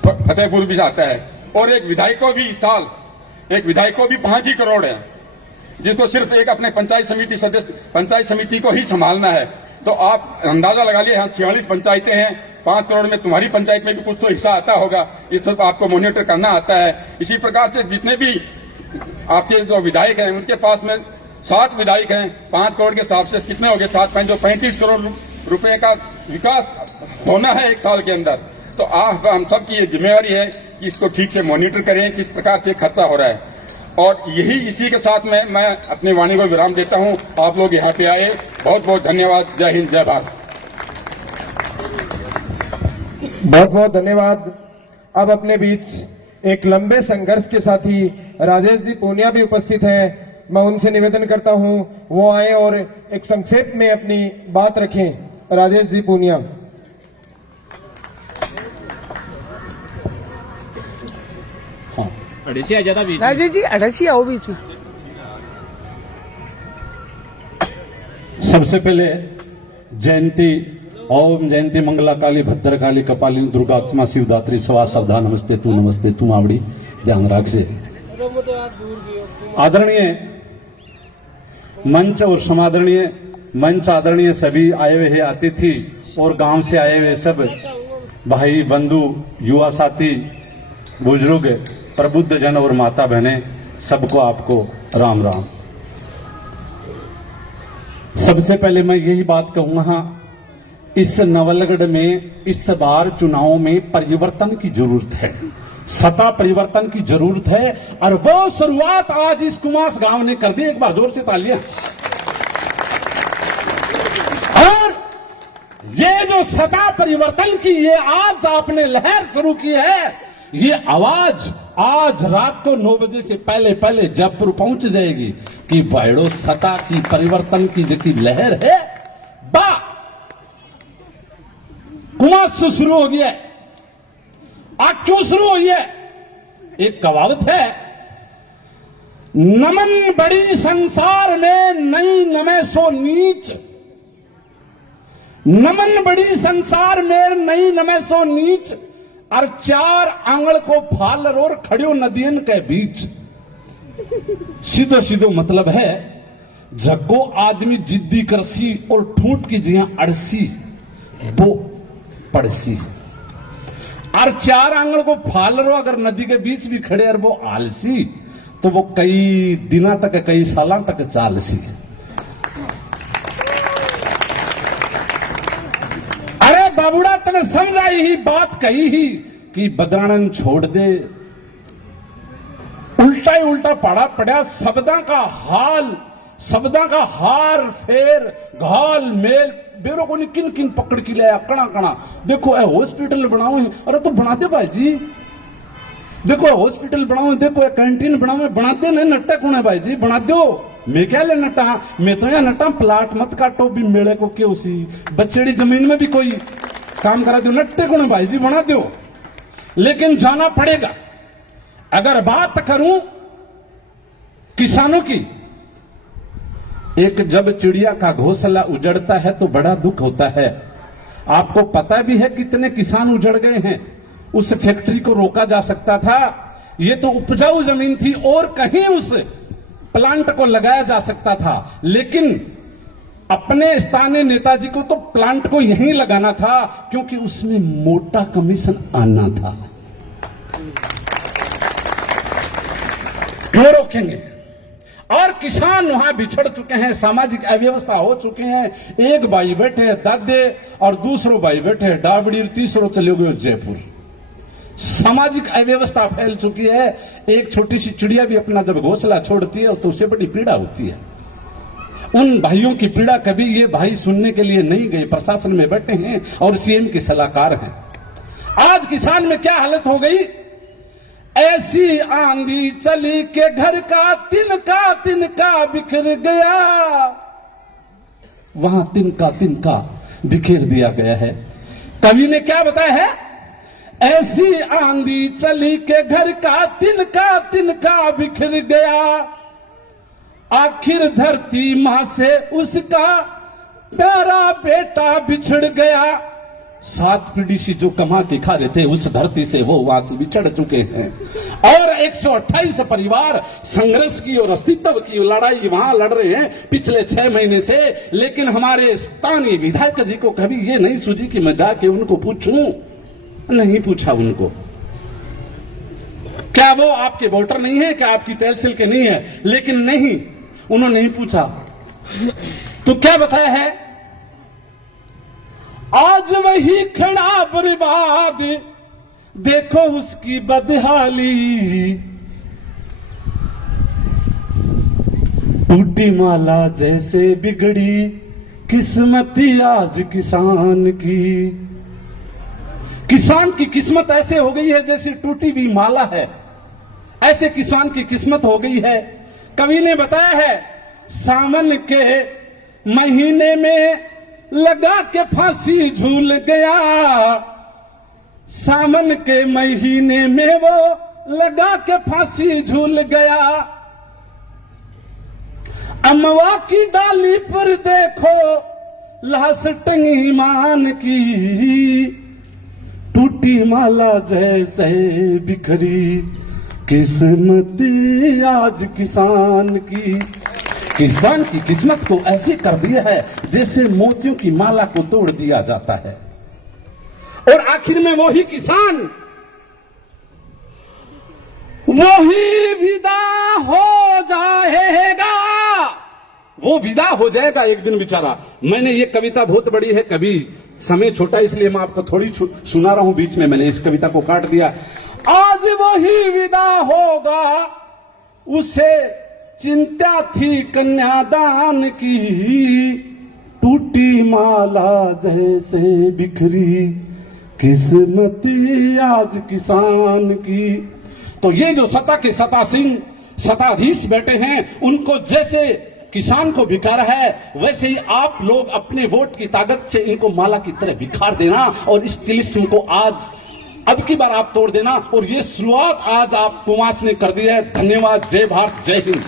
फतेहपुर भी आता है। और एक विधायक को भी इस साल एक विधायक को भी 5 ही करोड़ है, जिसको सिर्फ एक अपने पंचायत समिति को ही संभालना है। तो आप अंदाजा लगा लिए, यहाँ 46 पंचायतें हैं, 5 करोड़ में तुम्हारी पंचायत में भी कुछ तो हिस्सा आता होगा, इस तरह आपको मॉनिटर करना आता है। इसी प्रकार से जितने भी आपके जो विधायक हैं उनके पास में 7 विधायक हैं, 5 करोड़ के हिसाब से कितने हो गए, 7 5 35 करोड़ रुपए का विकास होना है एक साल के अंदर। तो आप हम सब की ये जिम्मेवारी है कि इसको ठीक से मॉनिटर करें, किस प्रकार से खर्चा हो रहा है। और यही इसी के साथ में मैं अपनी वाणी को विराम देता हूं। आप लोग यहाँ पे आए, बहुत बहुत धन्यवाद। जय हिंद, जय भारत। बहुत बहुत धन्यवाद। अब अपने बीच एक लंबे संघर्ष के साथी राजेश जी पूनिया भी उपस्थित हैं। मैं उनसे निवेदन करता हूं वो आए और एक संक्षेप में अपनी बात रखें। राजेश जी पूनिया। राजेश जी अड़सी आओ बीच में। सबसे पहले जयंती, ओम जयंती मंगला काली भद्र काली कपालिनी दुर्गा क्षमा शिवदात्री सवा सावधान नमस्ते तू आवड़ी ध्यान रखजे। आदरणीय मंच और समादरणीय मंच, आदरणीय सभी आए हुए हैं अतिथि और गांव से आए हुए सब भाई बंधु, युवा साथी, बुजुर्ग, प्रबुद्ध जन और माता बहनें, सबको आपको राम राम। सबसे पहले मैं यही बात कहूंगा, इस नवलगढ़ में इस बार चुनाव में परिवर्तन की जरूरत है, सत्ता परिवर्तन की जरूरत है। और वो शुरुआत आज इस कुमास गांव ने कर दी। एक बार जोर से तालियां। और ये जो सत्ता परिवर्तन की ये आज आपने लहर शुरू की है, ये आवाज आज रात को 9 बजे से पहले पहले जयपुर पहुंच जाएगी कि बायडो सत्ता की परिवर्तन की जो लहर है बा कुमास से शुरू हो गया है। आज क्यों शुरू हुई है? एक कहावत है, नमन बड़ी संसार में नहीं नमे सो नीच, नमन बड़ी संसार में नहीं नमे सो नीच, और 4 आंगल को फाल और खड़ियो नदियन के बीच। सीधो सीधो मतलब है, जगो आदमी जिद्दी करसी और ठूंठ की जिया अड़सी वो पड़सी, और 4 आंगल को फाल रो अगर नदी के बीच भी खड़े और वो आलसी, तो वो कई दिना तक कई साल तक चालसी। अरे बाबूड़ा तने समझाई ही बात कही ही कि बदरानन छोड़ दे, उल्टा ही उल्टा पड़ा पड़ा शब्दा का हार फेर घाल मेल बेरो को किन किन पकड़ के लिया कणा कणा। देखो ए हॉस्पिटल बनाओ, अरे तो बना दे भाई जी, देखो हॉस्पिटल बनाओ, देखो ए कैंटीन बनाओ, बना दे नहीं नट्टा कौन है भाई जी, बना दो। मैं क्या ले नट्टा, मैं तो यहाँ नट्टा प्लाट मत काटो भी मेले को क्यों सी बच्चेड़ी जमीन में भी कोई काम करा दो, नट्टे कौन है भाई जी, बना दो। लेकिन जाना पड़ेगा। अगर बात करूं किसानों की, एक जब चिड़िया का घोंसला उजड़ता है तो बड़ा दुख होता है। आपको पता भी है कितने किसान उजड़ गए हैं। उस फैक्ट्री को रोका जा सकता था, ये तो उपजाऊ जमीन थी और कहीं उस प्लांट को लगाया जा सकता था, लेकिन अपने स्थानीय नेताजी को तो प्लांट को यहीं लगाना था क्योंकि उसमें मोटा कमीशन आना था। क्यों रोकेंगे? और किसान वहां बिछड़ चुके हैं, सामाजिक अव्यवस्था हो चुके हैं। एक भाई बैठे हैं दादे और दूसरो भाई बैठे हैं डाबड़ी और तीसरो चले गए जयपुर। सामाजिक अव्यवस्था फैल चुकी है। एक छोटी सी चिड़िया भी अपना जब घोंसला छोड़ती है तो उसे बड़ी पीड़ा होती है। उन भाइयों की पीड़ा कभी ये भाई सुनने के लिए नहीं गए, प्रशासन में बैठे हैं और सीएम के सलाहकार हैं। आज किसान में क्या हालत हो गई? ऐसी आंधी चली के घर का तिनका तिनका बिखर गया, वहां तिनका बिखेर दिया गया है। कवि ने क्या बताया है? ऐसी आंधी चली के घर का तिनका बिखर गया, आखिर धरती मां से उसका प्यारा बेटा बिछड़ गया। 7 पीढ़ी से जो कमा के खा रहे थे उस धरती से वो वहां से बिछड़ चुके हैं, और 128 परिवार संघर्ष की और अस्तित्व की लड़ाई वहां लड़ रहे हैं पिछले 6 महीने से। लेकिन हमारे स्थानीय विधायक जी को कभी ये नहीं सूझी कि मैं जाके उनको पूछूं। नहीं पूछा उनको। क्या वो आपके वोटर नहीं है? क्या आपकी तहसील के नहीं है? लेकिन नहीं, उन्होंने नहीं पूछा। तो क्या बताया है? आज वही खड़ा बर्बाद, देखो उसकी बदहाली, टूटी माला जैसे बिगड़ी किस्मती आज किसान की। किसान की किस्मत ऐसे हो गई है जैसे टूटी हुई माला है, ऐसे किसान की किस्मत हो गई है। कवि ने बताया है, सावन के महीने में लगा के फांसी झूल गया, सावन के महीने में वो लगा के फांसी झूल गया। अमवा की डाली पर देखो लाश टंगी मान की, टूटी माला जैसे बिखरी किस्मत आज किसान की। किसान की किस्मत को ऐसे कर दिया है जैसे मोतियों की माला को तोड़ दिया जाता है, और आखिर में वही किसान वही विदा हो जाएगा। वो विदा हो जाएगा एक दिन बेचारा। मैंने ये कविता बहुत बड़ी है, कभी समय छोटा इसलिए मैं आपको थोड़ी सुना रहा हूं, बीच में मैंने इस कविता को काट दिया। आज वही विदा होगा, उसे चिंता थी कन्यादान की, टूटी माला जैसे बिखरी किस्मती आज किसान की। तो ये जो सत्ता के सत्ता सिंह सत्ताधीश बैठे हैं, उनको जैसे किसान को बिखरा है, वैसे ही आप लोग अपने वोट की ताकत से इनको माला की तरह बिखार देना, और इस तिलिस्म को आज अब की बार आप तोड़ देना। और ये शुरुआत आज आप कुमास ने कर दी है। धन्यवाद। जय भारत, जय हिंद।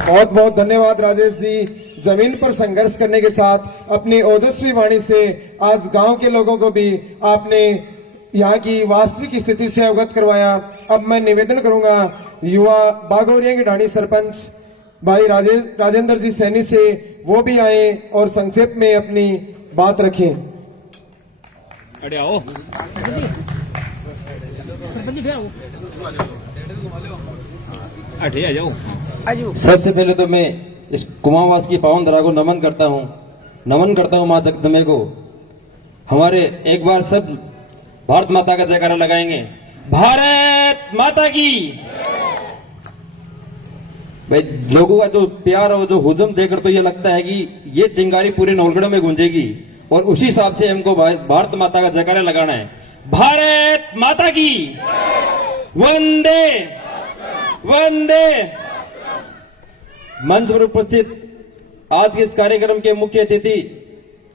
बहुत बहुत धन्यवाद राजेश जी। जमीन पर संघर्ष करने के साथ अपनी ओजस्वी वाणी से आज गांव के लोगों को भी आपने यहाँ की वास्तविक स्थिति से अवगत करवाया। अब मैं निवेदन करूंगा युवा बागोरिया के ढाणी सरपंच भाई राजेंद्र जी सैनी से, वो भी आए और संक्षेप में अपनी बात रखें। अरे आओ आ जाओ। सबसे पहले तो मैं इस कुमावास की पावन धरा को नमन करता हूँ मां जगदम्बे को। हमारे एक बार सब भारत माता का जयकारा लगाएंगे। भारत माता की। भाई लोगों का जो प्यार और जो हुजूम देखकर तो ये लगता है कि ये चिंगारी पूरे नवलगढ़ में गूंजेगी, और उसी हिसाब से हमको भारत माता का जयकारा लगाना है। भारत माता की। वंदे वंदे। मंच पर उपस्थित आज के इस कार्यक्रम के मुख्य अतिथि,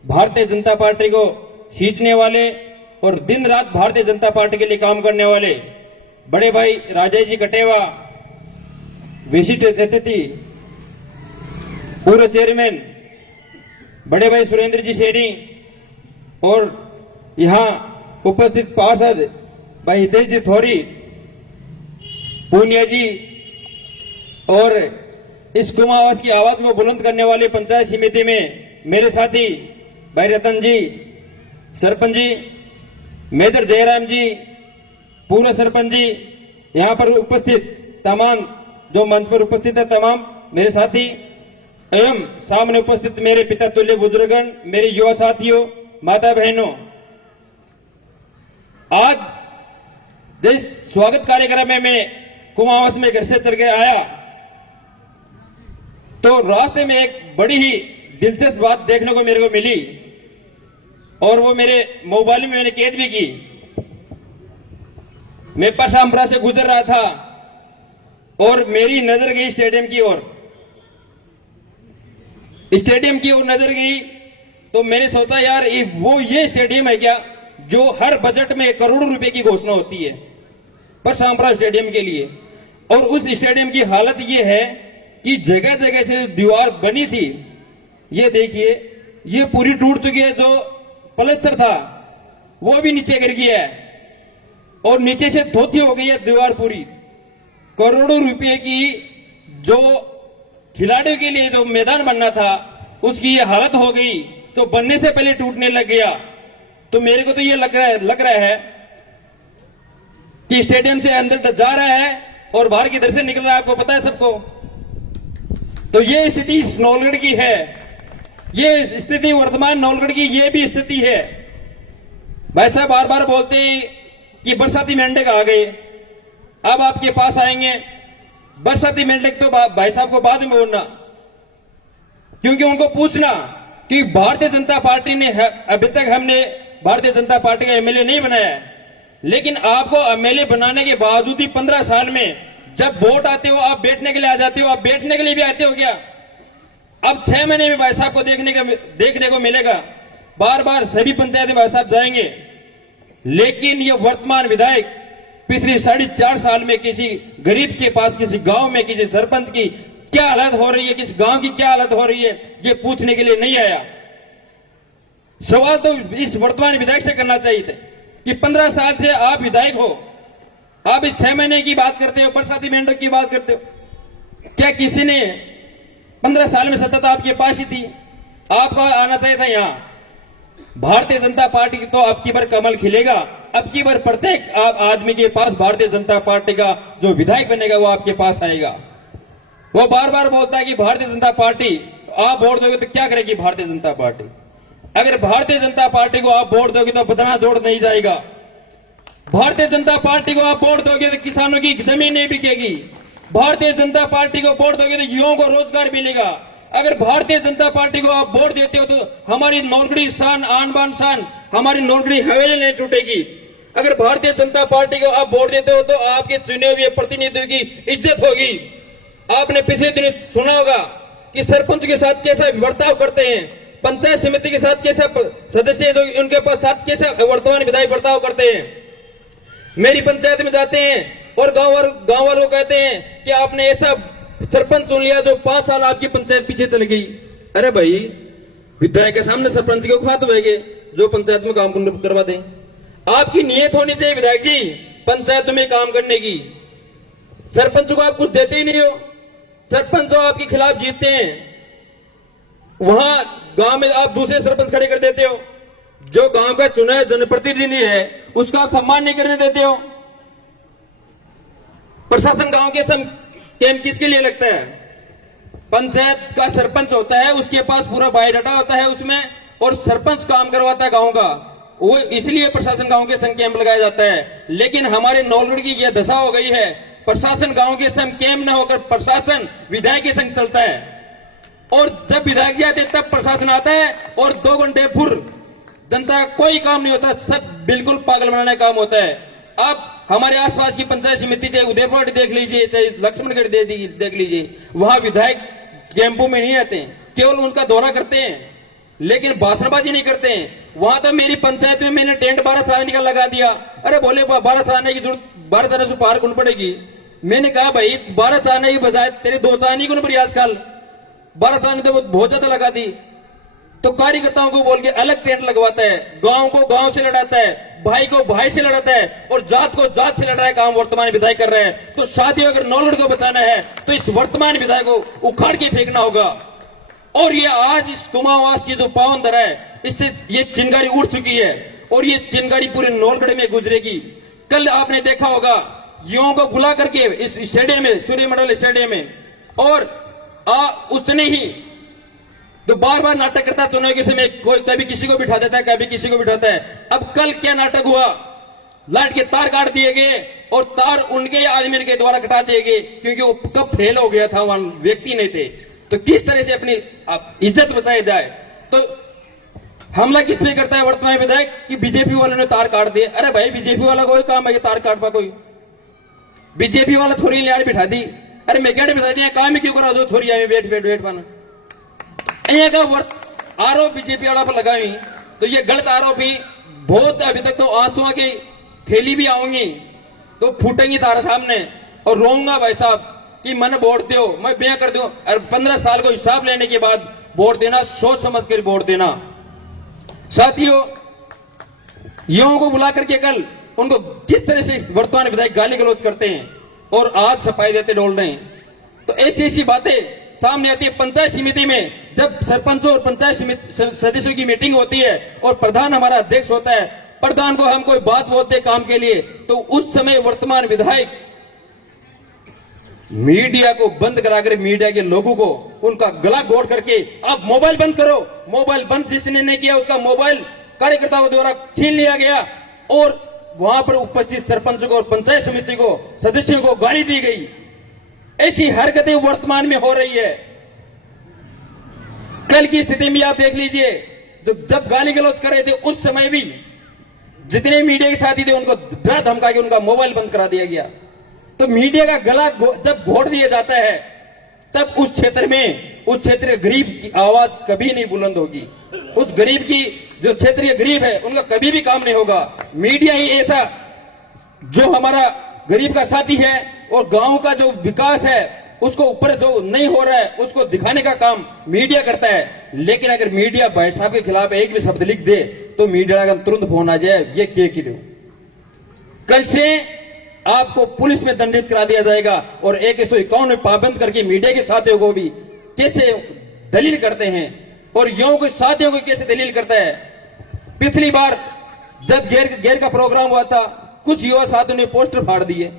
भारतीय जनता पार्टी को खींचने वाले और दिन रात भारतीय जनता पार्टी के लिए काम करने वाले बड़े भाई राजेश जी कटेवा, विशिष्ट अतिथि पूर्व चेयरमैन बड़े भाई सुरेंद्र जी सेनी, और यहां उपस्थित पार्षद भाई हितेश जी थोरी, पूनिया जी, और इस कुमावास की आवाज को बुलंद करने वाले पंचायत समिति में मेरे साथी भाई रतन जी, सरपंच जी, मेजर जयराम जी, पूर्व सरपंच जी, यहां पर उपस्थित तमाम जो मंच पर उपस्थित है तमाम मेरे साथी, एवं सामने उपस्थित मेरे पिता तुल्य बुजुर्गगण, मेरे युवा साथियों, माता बहनों, आज जिस स्वागत कार्यक्रम में मैं कुमावास में घर से चल के आया, तो रास्ते में एक बड़ी ही दिलचस्प बात देखने को मेरे को मिली, और वो मेरे मोबाइल में मैंने कैद भी की। मैं पशामपुरा से गुजर रहा था और मेरी नजर गई स्टेडियम की ओर। स्टेडियम की ओर नजर गई तो मैंने सोचा यार ये स्टेडियम है क्या जो हर बजट में करोड़ों रुपए की घोषणा होती है परशुरामपुरा स्टेडियम के लिए। और उस स्टेडियम की हालत ये है कि जगह जगह से दीवार बनी थी, ये देखिए ये पूरी टूट चुकी है, जो प्लास्टर था वो भी नीचे गिर गया है और नीचे से धोती हो गई है दीवार पूरी। करोड़ों रुपए की जो खिलाड़ियों के लिए जो मैदान बनना था उसकी ये हालत हो गई, तो बनने से पहले टूटने लग गया। तो मेरे को तो ये लग रहा है कि स्टेडियम से अंदर जा रहा है और बाहर किधर से निकल रहा है, आपको पता है सबको। तो ये स्थिति नौलगढ़ की है, ये स्थिति वर्तमान नौलगढ़ की ये भी स्थिति है। भाई साहब बार बार बोलते हैं कि बरसाती मेंढक आ गए, अब आपके पास आएंगे। बरसाती मेंढक तो भाई साहब को बाद में बोलना, क्योंकि उनको पूछना कि भारतीय जनता पार्टी ने अभी तक हमने भारतीय जनता पार्टी का एमएलए नहीं बनाया है, लेकिन आपको एमएलए बनाने के बावजूद भी 15 साल में जब वोट आते हो आप बैठने के लिए आ जाते हो, आप बैठने के लिए भी आते हो क्या? अब 6 महीने में भाई साहब को देखने को मिलेगा, बार बार सभी पंचायत में भाई साहब जाएंगे। लेकिन ये वर्तमान विधायक पिछले 4.5 साल में किसी गरीब के पास, किसी गांव में किसी सरपंच की क्या हालत हो रही है, किस गांव की क्या हालत हो रही है, ये पूछने के लिए नहीं आया। सवाल तो इस वर्तमान विधायक से करना चाहिए था कि 15 साल से आप विधायक हो, आप इस 6 महीने की बात करते हो, बरसाती मेंढक की बात करते हो। क्या किसी ने 15 साल में सत्ता तो आपके पास ही थी, आपको आना चाहिए था यहां। भारतीय जनता पार्टी की तो अब की बार कमल खिलेगा, अब की बार प्रत्येक आदमी के पास भारतीय जनता पार्टी का जो विधायक बनेगा वो आपके पास आएगा। वो बार बार बोलता है कि भारतीय जनता पार्टी, आप वोट दोगे तो क्या करेगी भारतीय जनता पार्टी? अगर भारतीय जनता पार्टी को आप वोट दोगे तो बदना दौड़ नहीं जाएगा। भारतीय जनता पार्टी को आप वोट दोगे तो किसानों की जमीन नहीं बिकेगी। भारतीय जनता पार्टी को वोट दोगे तो युवाओं को रोजगार मिलेगा। अगर भारतीय जनता पार्टी को आप वोट देते हो तो हमारी नौलगढ़ी शान, आन बान शान, हमारी नौलगढ़ी हवेली नहीं टूटेगी। अगर भारतीय जनता पार्टी को आप वोट देते हो तो आपके चुने हुए प्रतिनिधियों की इज्जत होगी। आपने पिछले दिन सुना होगा कि सरपंच के साथ कैसा बर्ताव करते हैं, पंचायत समिति के साथ कैसा सदस्य उनके पास साथ कैसा वर्तमान विधायक बर्ताव करते हैं। मेरी पंचायत में जाते हैं और गांव वालों कहते हैं कि आपने ऐसा सरपंच चुन लिया जो 5 साल आपकी पंचायत पीछे चली गई। अरे भाई, विधायक के सामने सरपंच के उखात होएंगे जो पंचायत में काम करवा दें। आपकी नियत होनी चाहिए विधायक जी पंचायत में काम करने की। सरपंच को आप कुछ देते ही नहीं हो। सरपंच जो आपके खिलाफ जीतते हैं वहां गांव में आप दूसरे सरपंच खड़े कर देते हो। जो गांव का चुना जनप्रतिनिधि है उसका आप सम्मान नहीं करने देते हो। प्रशासन गांव के कैंप किसके लिए लगता है? पंचायत का सरपंच होता है, उसके पास पूरा बायोडाटा होता है उसमें, और सरपंच काम करवाता है गांव का, वो इसलिए प्रशासन गांव के संग कैंप लगाया जाता है। लेकिन हमारे नौलगढ़ की यह दशा हो गई है, प्रशासन गांव के संग कैंप न होकर प्रशासन विधायक के संग चलता है। और जब विधायक जी आते तब प्रशासन आता है और 2 घंटे फिर जनता का कोई काम नहीं होता, सब बिल्कुल पागल बनाने का काम होता है। आप हमारे आसपास की पंचायत समिति चाहे उदयपुर देख लीजिए, चाहे लक्ष्मणगढ़ देख लीजिए, वहां विधायक कैंपों में नहीं आते हैं, केवल उनका दौरा करते हैं, लेकिन भाषणबाजी नहीं करते हैं। वहां तो मेरी पंचायत में मैंने टेंट 12 साल का लगा दिया। अरे बोले 12 साल की जरूरत 12 साल से पार कौन पड़ेगी? मैंने कहा भाई 12 साल की बजाय तेरे 2 साल कौन पड़ी आजकल, 12 साल तो बहुत ज्यादा लगा दी। तो कार्यकर्ताओं को बोल के अलग टेंट लगवाता है, गांव को गांव से लड़ाता है, भाई को भाई से लड़ाता है और जात को जात से लड़ रहा है काम वर्तमान विधायक कर रहे हैं। तो साथियों अगर नौलगढ़ को बचाना है तो इस वर्तमान विधायक को उखाड़ के फेंकना होगा। और ये आज इस कुमावास की जो पावन धरा है इससे ये चिंगारी उड़ चुकी है और ये चिंगारी पूरे नौलगढ़ में गुजरेगी। कल आपने देखा होगा युवाओं को बुला करके इस स्टेडियम में, सूर्य मंडल स्टेडियम में, और उसने ही तो बार बार नाटक करता है चुनाव के समय, कोई कभी किसी को बिठा देता है, कभी किसी को बिठाता है। अब कल क्या नाटक हुआ? लाइट के तार काट दिए गए और तार उनके आदमी के द्वारा कटा दिए गए क्योंकि वो कब फेल हो गया था, वहां व्यक्ति नहीं थे। तो किस तरह से अपनी इज्जत बचाई जाए? तो हमला किस पे करता है वर्तमान विधायक कि बीजेपी वालों ने तार काट दिए। अरे भाई, बीजेपी वाला कोई काम है तार काटवा? कोई बीजेपी वाला थोड़ी यार बिठा दी। अरे मैं क्या बिठा दिया, काम ही क्यों करा दो थोड़ी बैठ पाना। અહીંયા का आरोप बीजेपी वाला पर लगाई तो ये गलत आरोप ही बहुत, अभी तक तो आंसुओं की थैली भी आऊंगी तो फूटेंगी तारा सामने और रोऊंगा भाई साहब कि मैंने वोट दो, मैं ब्याह कर दूं। और 15 साल को हिसाब लेने के बाद वोट देना, सोच समझ कर वोट देना। साथियों, युवाओं को बुला करके कल उनको किस तरह से वर्तमान विधायक गाली गलौज करते हैं और आज सफाई देते डोल रहे हैं, तो ऐसी ऐसी बातें सामने आती है। पंचायत समिति में जब सरपंचों और पंचायत समिति सदस्यों की मीटिंग होती है और प्रधान हमारा अध्यक्ष होता है, प्रधान को हम कोई बात बोलते हैं काम के लिए, तो उस समय वर्तमान विधायक मीडिया को बंद कराकर मीडिया के लोगों को उनका गला घोट करके आप मोबाइल बंद करो, मोबाइल बंद जिसने नहीं किया उसका मोबाइल कार्यकर्ताओं द्वारा छीन लिया गया और वहां पर उपस्थित सरपंच को और पंचायत समिति को सदस्यों को गाली दी गई। ऐसी हरकतें वर्तमान में हो रही है। कल की स्थिति में आप देख लीजिए, जब गाली गलौज कर रहे थे उस समय भी जितने मीडिया के साथी थे उनको डरा धमका के उनका मोबाइल बंद करा दिया गया। तो मीडिया का गला जब घोट दिया जाता है तब उस क्षेत्र के गरीब की आवाज कभी नहीं बुलंद होगी। उस गरीब की, जो क्षेत्रीय गरीब है, उनका कभी भी काम नहीं होगा। मीडिया ही ऐसा जो हमारा गरीब का साथी है और गांव का जो विकास है उसको ऊपर जो नहीं हो रहा है उसको दिखाने का काम मीडिया करता है। लेकिन अगर मीडिया भाई साहब के खिलाफ एक भी शब्द लिख दे तो मीडिया का तुरंत फोन आ जाए, ये क्या दो, कल से आपको पुलिस में दंडित करा दिया जाएगा। और 151 में पाबंद करके मीडिया के साथियों को भी कैसे दलील करते हैं और युवाओं के साथियों को कैसे दलील करता है। पिछली बार जब गेर का प्रोग्राम हुआ था, कुछ युवा साथियों ने पोस्टर फाड़ दिए,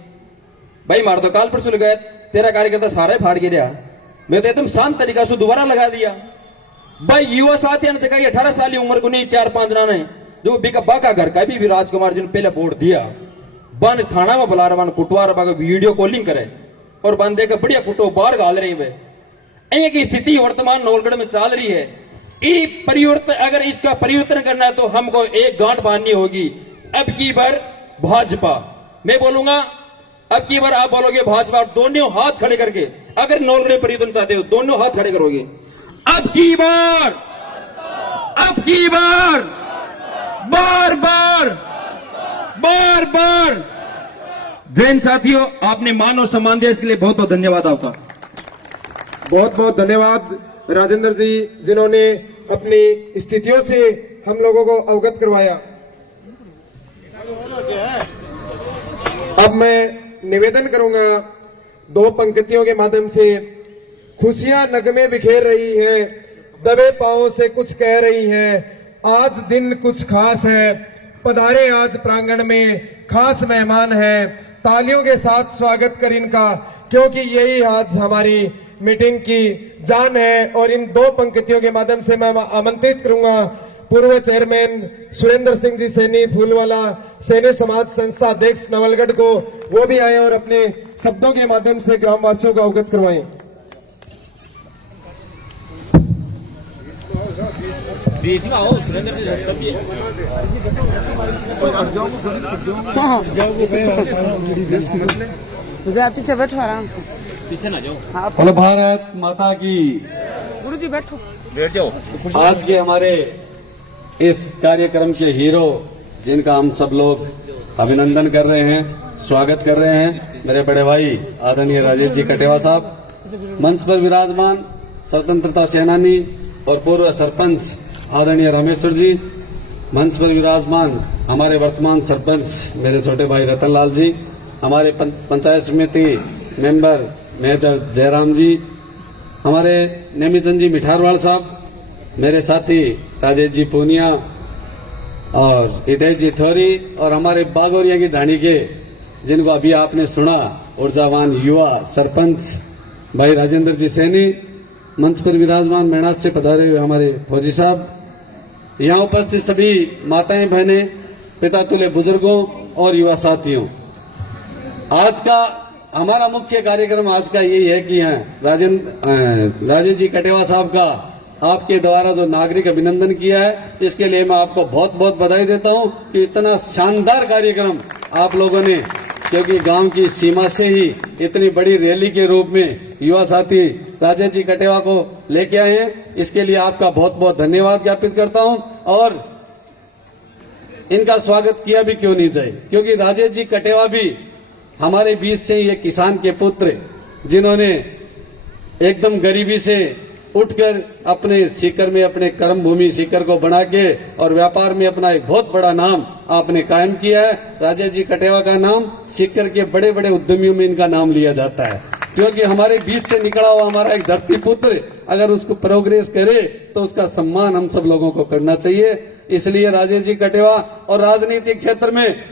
भाई मार दो, काल परसों गए तेरा कार्यकर्ता सारे फाड़ के रहा, मैं तो एकदम शांत तरीका से दोबारा लगा दिया। भाई युवा साथियों ने देखा 18 साल की उम्र को नहीं 4-5 जना ने जो बाका घर का भी राजकुमार जी ने पहले वोट दिया, बन थाना में बुला रहा, कुटवा रहा, वीडियो कॉलिंग करे और बन देकर बढ़िया कुटो बाहर गाल रही है। की स्थिति वर्तमान नवलगढ़ में चल रही है। परिवर्तन, अगर इसका परिवर्तन करना है तो हमको एक गांठ बांधनी होगी। अब की बार भाजपा, मैं बोलूंगा अब की बार आप बोलोगे भाजपा, दोनों हाथ खड़े करके अगर नवलगढ़ में परिवर्तन चाहते हो दोनों हाथ खड़े करोगे। अब की बार बार बार जैन साथियों, आपने मान और सम्मान दिया, इसके लिए बहुत बहुत धन्यवाद आपका। बहुत बहुत धन्यवाद राजेंद्र जी, जिन्होंने अपनी स्थितियों से हम लोगों को अवगत करवाया। अब मैं निवेदन करूंगा 2 पंक्तियों के माध्यम से। खुशियां नगमे बिखेर रही है, दबे पांव से कुछ कह रही है, आज दिन कुछ खास है, पधारे आज प्रांगण में खास मेहमान है, तालियों के साथ स्वागत कर इनका, क्योंकि यही आज हमारी मीटिंग की जान है। और इन 2 पंक्तियों के माध्यम से मैं आमंत्रित करूंगा पूर्व चेयरमैन सुरेंद्र सिंह जी सैनी फूलवाला, सैनी समाज संस्था अध्यक्ष नवलगढ़ को, वो भी आए और अपने शब्दों के माध्यम से ग्रामवासियों को अवगत करवाएं। बीच में आओ सुरेंद्र जी, सब ये पीछे बैठो आराम से, पीछे ना जाओ। बोलो भारत माता की। गुरुजी बैठो, बैठ जाओ। आज के हमारे इस कार्यक्रम के हीरो, जिनका हम सब लोग अभिनंदन कर रहे हैं, स्वागत कर रहे हैं, मेरे बड़े भाई आदरणीय राजेश जी कटेवा साहब, मंच पर विराजमान स्वतंत्रता सेनानी और पूर्व सरपंच आदरणीय रामेश्वर जी, मंच पर विराजमान हमारे वर्तमान सरपंच मेरे छोटे भाई रतनलाल जी, हमारे पंचायत समिति मेंबर मेजर जयराम जी, हमारे नेमीचंद जी मिठारवाल साहब, मेरे साथी राजेश जी पूनिया और हितेश जी थोरी, और हमारे बागोरिया की ढाणी के, जिनको अभी आपने सुना, ऊर्जावान युवा सरपंच भाई राजेंद्र जी सैनी, मंच पर विराजमान मेणास से पधारे हुए हमारे फौजी साहब, यहाँ उपस्थित सभी माताएं बहनें, पिता तुल्य बुजुर्गों और युवा साथियों, आज का हमारा मुख्य कार्यक्रम आज का यही है कि राजेश जी कटेवा साहब का आपके द्वारा जो नागरिक अभिनंदन किया है, इसके लिए मैं आपको बहुत बहुत बधाई देता हूं कि इतना शानदार कार्यक्रम आप लोगों ने, क्योंकि गांव की सीमा से ही इतनी बड़ी रैली के रूप में युवा साथी राजेश जी कटेवा को लेके आए हैं, इसके लिए आपका बहुत बहुत धन्यवाद ज्ञापित करता हूं। और इनका स्वागत किया भी क्यों नहीं जाए, क्योंकि राजेश जी कटेवा भी हमारे बीच से ये किसान के पुत्र जिन्होंने एकदम गरीबी से उठकर अपने सीकर में अपने कर्म भूमि सीकर को बना के और व्यापार में अपना एक बहुत बड़ा नाम आपने कायम किया है। राजेश जी कटेवा का नाम सीकर के बड़े बड़े उद्यमियों में इनका नाम लिया जाता है, क्योंकि हमारे बीच से निकला हुआ हमारा एक धरती पुत्र अगर उसको प्रोग्रेस करे तो उसका सम्मान हम सब लोगों को करना चाहिए। इसलिए राजेश जी कटेवा और राजनीतिक क्षेत्र में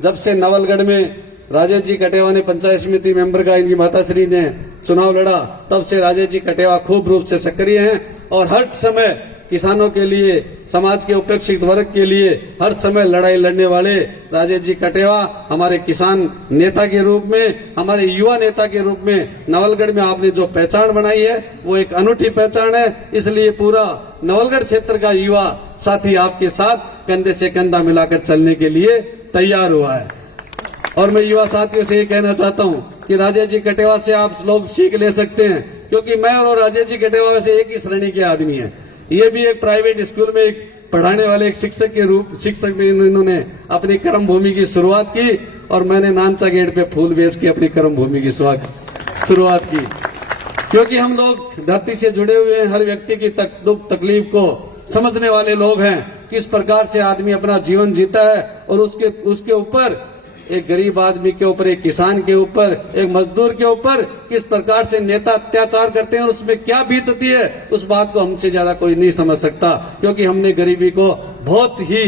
जब से नवलगढ़ में राजेश जी कटेवा ने पंचायत समिति मेंबर का इनकी माताश्री ने चुनाव लड़ा, तब से राजेश जी कटेवा खूब रूप से सक्रिय हैं और हर समय किसानों के लिए, समाज के उपेक्षित वर्ग के लिए हर समय लड़ाई लड़ने वाले राजेश जी कटेवा हमारे किसान नेता के रूप में, हमारे युवा नेता के रूप में नवलगढ़ में आपने जो पहचान बनाई है वो एक अनूठी पहचान है। इसलिए पूरा नवलगढ़ क्षेत्र का युवा साथी आपके साथ कंधे से कंधा मिलाकर चलने के लिए तैयार हुआ है। और मैं युवा साथियों से ये कहना चाहता हूं कि राजेश जी कटेवा से आप लोग सीख ले सकते हैं, क्योंकि मैं और राजेश जी कटेवा वैसे एक ही श्रेणी के आदमी हैं। ये भी एक प्राइवेट स्कूल में एक पढ़ाने वाले एक शिक्षक में इन्होंने अपनी कर्म भूमि की शुरुआत की और मैंने नानचा गेट पे फूल बेच के अपनी कर्म भूमि की शुरुआत की, क्योंकि हम लोग धरती से जुड़े हुए हैं, हर व्यक्ति की दुख तकलीफ को समझने वाले लोग हैं, किस प्रकार से आदमी अपना जीवन जीता है और उसके ऊपर एक गरीब आदमी के ऊपर, एक किसान के ऊपर, एक मजदूर के ऊपर किस प्रकार से नेता अत्याचार करते हैं और उसमें क्या बीतती है, उस बात को हमसे ज्यादा कोई नहीं समझ सकता, क्योंकि हमने गरीबी को बहुत ही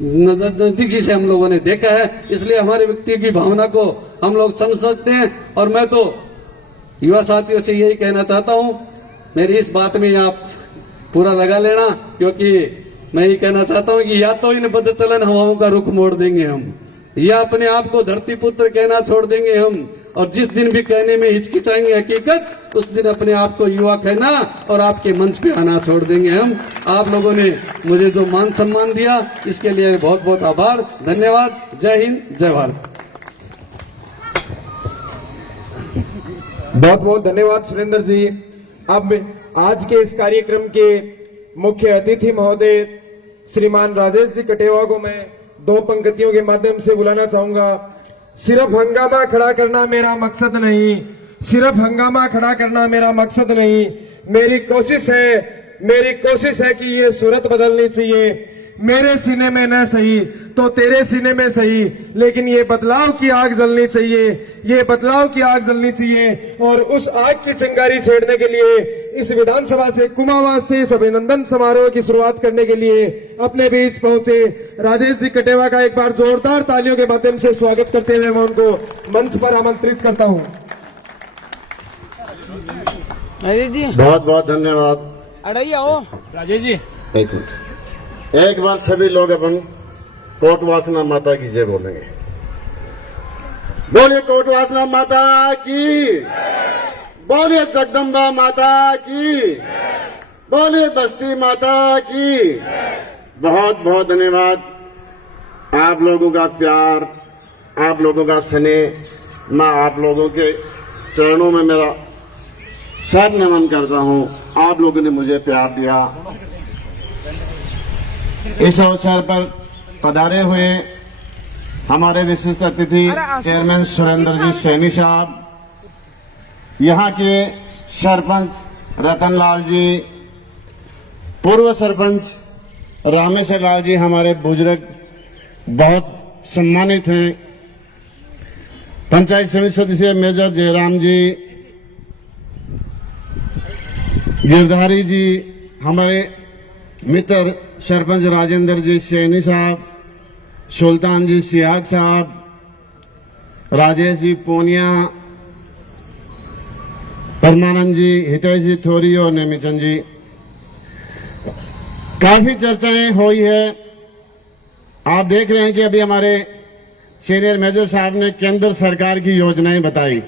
नजदीकी से हम लोगों ने देखा है। इसलिए हमारे व्यक्ति की भावना को हम लोग समझ सकते हैं। और मैं तो युवा साथियों से यही कहना चाहता हूं, मेरी इस बात में आप पूरा लगा लेना, क्योंकि मैं ये कहना चाहता हूं कि या तो इन बदचलन हवाओं का रुख मोड़ देंगे हम, या अपने आप को धरती पुत्र कहना छोड़ देंगे हम, और जिस दिन भी कहने में हिचकिचाएंगे हकीकत, उस दिन अपने आप को युवा कहना और आपके मंच पे आना छोड़ देंगे हम। आप लोगों ने मुझे जो मान सम्मान दिया इसके लिए बहुत बहुत आभार, धन्यवाद। जय हिंद, जय भारत। बहुत बहुत धन्यवाद सुरेंद्र जी। अब आज के इस कार्यक्रम के मुख्य अतिथि महोदय श्रीमान राजेश जी कटेवा को मैं दो पंक्तियों के माध्यम से बुलाना चाहूंगा। सिर्फ हंगामा खड़ा करना मेरा मकसद नहीं, सिर्फ हंगामा खड़ा करना मेरा मकसद नहीं, मेरी कोशिश है कि ये सूरत बदलनी चाहिए। मेरे सीने में न सही तो तेरे सीने में सही, लेकिन ये बदलाव की आग जलनी चाहिए, ये बदलाव की आग जलनी चाहिए। और उस आग की चिंगारी छेड़ने के लिए इस विधानसभा से कुमावास से इस अभिनंदन समारोह की शुरुआत करने के लिए अपने बीच पहुंचे राजेश जी कटेवा का एक बार जोरदार तालियों के माध्यम से स्वागत करते हुए मैं उनको मंच पर आमंत्रित करता हूं। राजेश जी बहुत बहुत धन्यवाद। अड़ैया हो राजेश जी, एक मिनट, एक बार सभी लोग अपन कोट वासना माता की जय बोलेंगे। बोलिए कोट वासना माता की, बोलिए जगदम्बा माता की, बोलिए बस्ती माता की। बहुत बहुत धन्यवाद। आप लोगों का प्यार, आप लोगों का स्नेह, मैं आप लोगों के चरणों में मेरा सर नमन करता हूं। आप लोगों ने मुझे प्यार दिया। इस अवसर पर पधारे हुए हमारे विशिष्ट अतिथि चेयरमैन सुरेंद्र जी सैनी साहब, यहाँ के सरपंच रतनलाल जी, पूर्व सरपंच रामेश्वर लाल जी, हमारे बुजुर्ग बहुत सम्मानित हैं, पंचायत समिति सदस्य मेजर जयराम जी, गिरधारी जी, हमारे मित्र सरपंच राजेंद्र जी सैनी साहब, सुल्तान जी सियाग साहब, राजेश जी पोनिया, परमानंद जी, हितेश जी थोरी और नेमीचंद जी। काफी चर्चाएं हुई है। आप देख रहे हैं कि अभी हमारे सीनियर मेजर साहब ने केंद्र सरकार की योजनाएं बताई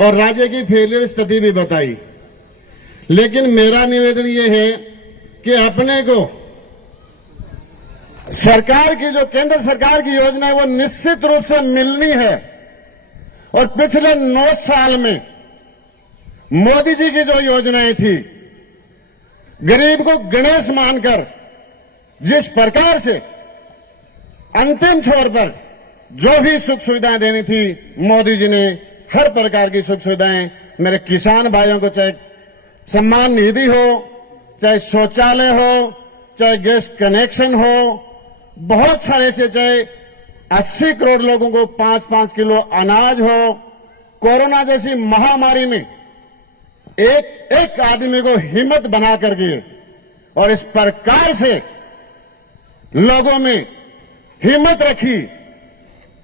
और राज्य की फेलियर स्थिति भी बताई, लेकिन मेरा निवेदन यह है कि अपने को सरकार की जो केंद्र सरकार की योजना है वो निश्चित रूप से मिलनी है। और पिछले 9 साल में मोदी जी की जो योजनाएं थी, गरीब को गणेश मानकर जिस प्रकार से अंतिम छोर पर जो भी सुख सुविधाएं देनी थी, मोदी जी ने हर प्रकार की सुख सुविधाएं मेरे किसान भाइयों को, चाहे सम्मान निधि हो, चाहे शौचालय हो, चाहे गैस कनेक्शन हो, बहुत सारे से, चाहे 80 करोड़ लोगों को 5-5 किलो अनाज हो, कोरोना जैसी महामारी में एक एक आदमी को हिम्मत बना करके और इस प्रकार से लोगों में हिम्मत रखी।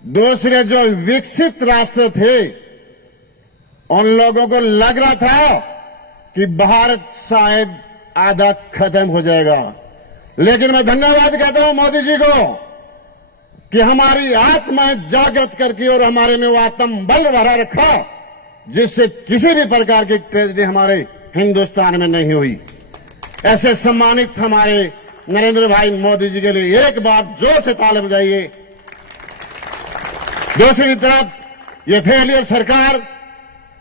दूसरे जो विकसित राष्ट्र थे, उन लोगों को लग रहा था कि भारत शायद आधा खत्म हो जाएगा, लेकिन मैं धन्यवाद कहता हूं मोदी जी को कि हमारी आत्मा जागृत करके और हमारे में वो आत्मबल भरा रखा, जिससे किसी भी प्रकार की ट्रेजेडी हमारे हिंदुस्तान में नहीं हुई। ऐसे सम्मानित हमारे नरेंद्र भाई मोदी जी के लिए एक बार जोर से ताली बजाइए। दूसरी तरफ ये फेलियर सरकार,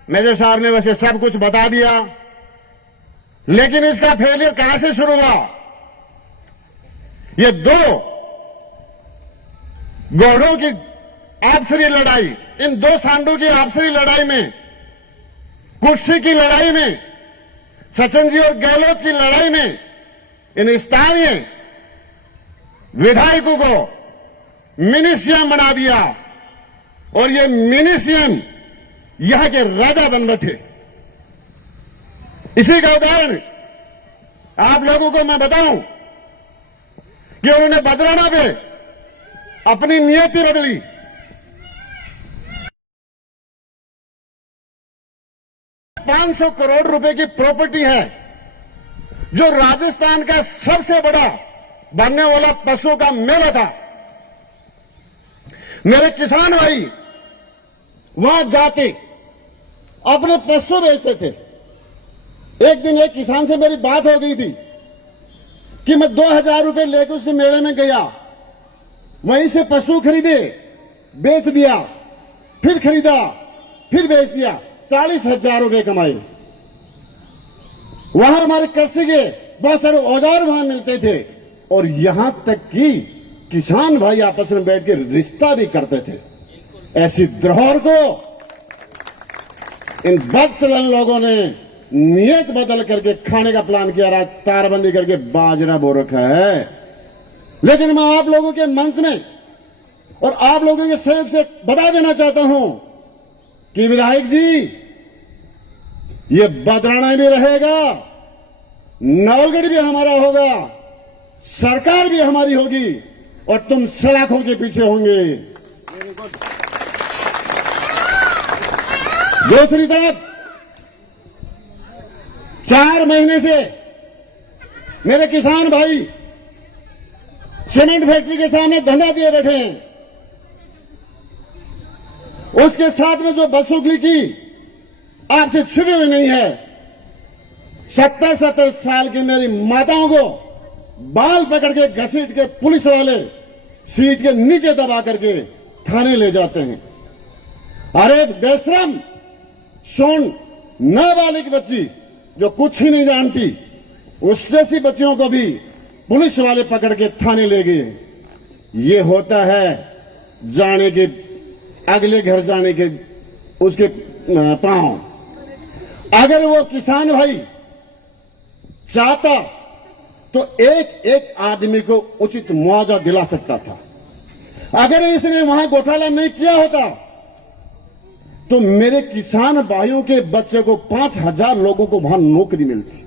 मेजर साहब ने वैसे सब कुछ बता दिया, लेकिन इसका फेलियर कहां से शुरू हुआ? ये दो घोड़ों की आपसी लड़ाई, इन दो सांडों की आपसी लड़ाई में, कुर्सी की लड़ाई में, सचिन जी और गहलोत की लड़ाई में, इन स्थानीय विधायकों को मिनी सीएम बना दिया और ये मिनी सीएम यहां के राजा बन बैठे। इसी का उदाहरण आप लोगों को मैं बताऊं कि उन्होंने बदलाना पे अपनी नियति बदली। ₹500 करोड़ की प्रॉपर्टी है, जो राजस्थान का सबसे बड़ा बनने वाला पशुओं का मेला था। मेरे किसान भाई वहां जाते अपने पशु बेचते थे। एक दिन एक किसान से मेरी बात हो गई थी कि मैं 2000 रुपए लेकर उसके मेले में गया, वहीं से पशु खरीदे, बेच दिया, फिर खरीदा, फिर बेच दिया, 40,000 रुपए कमाए। वहां हमारे कृषि के बहुत सारे औजार वहां मिलते थे और यहां तक कि किसान भाई आपस में बैठ के रिश्ता भी करते थे। ऐसी धरोहर को इन बदसलन लोगों ने नियत बदल करके खाने का प्लान किया, राज तारबंदी करके बाजरा बो रखा है। लेकिन मैं आप लोगों के मंच में और आप लोगों के सहयोग से बता देना चाहता हूं कि विधायक जी, ये बदराना भी रहेगा, नवलगढ़ भी हमारा होगा, सरकार भी हमारी होगी और तुम सलाखों के पीछे होंगे। दूसरी तरफ 4 महीने से मेरे किसान भाई सीमेंट फैक्ट्री के सामने धरना दिए बैठे हैं। उसके साथ में जो बदसलूकी की आपसे छुपी हुई नहीं है। 70 साल की मेरी माताओं को बाल पकड़ के घसीट के पुलिस वाले सीट के नीचे दबा करके थाने ले जाते हैं। अरे बेशरम, सोन नाबालिग बच्ची जो कुछ ही नहीं जानती, उस जैसी बच्चियों को भी पुलिस वाले पकड़ के थाने ले गए। ये होता है जाने के अगले घर जाने के उसके पांव। अगर वो किसान भाई चाहता तो एक एक आदमी को उचित मुआवजा दिला सकता था। अगर इसने वहां घोटाला नहीं किया होता तो मेरे किसान भाइयों के बच्चे को 5000 लोगों को वहां नौकरी मिलती।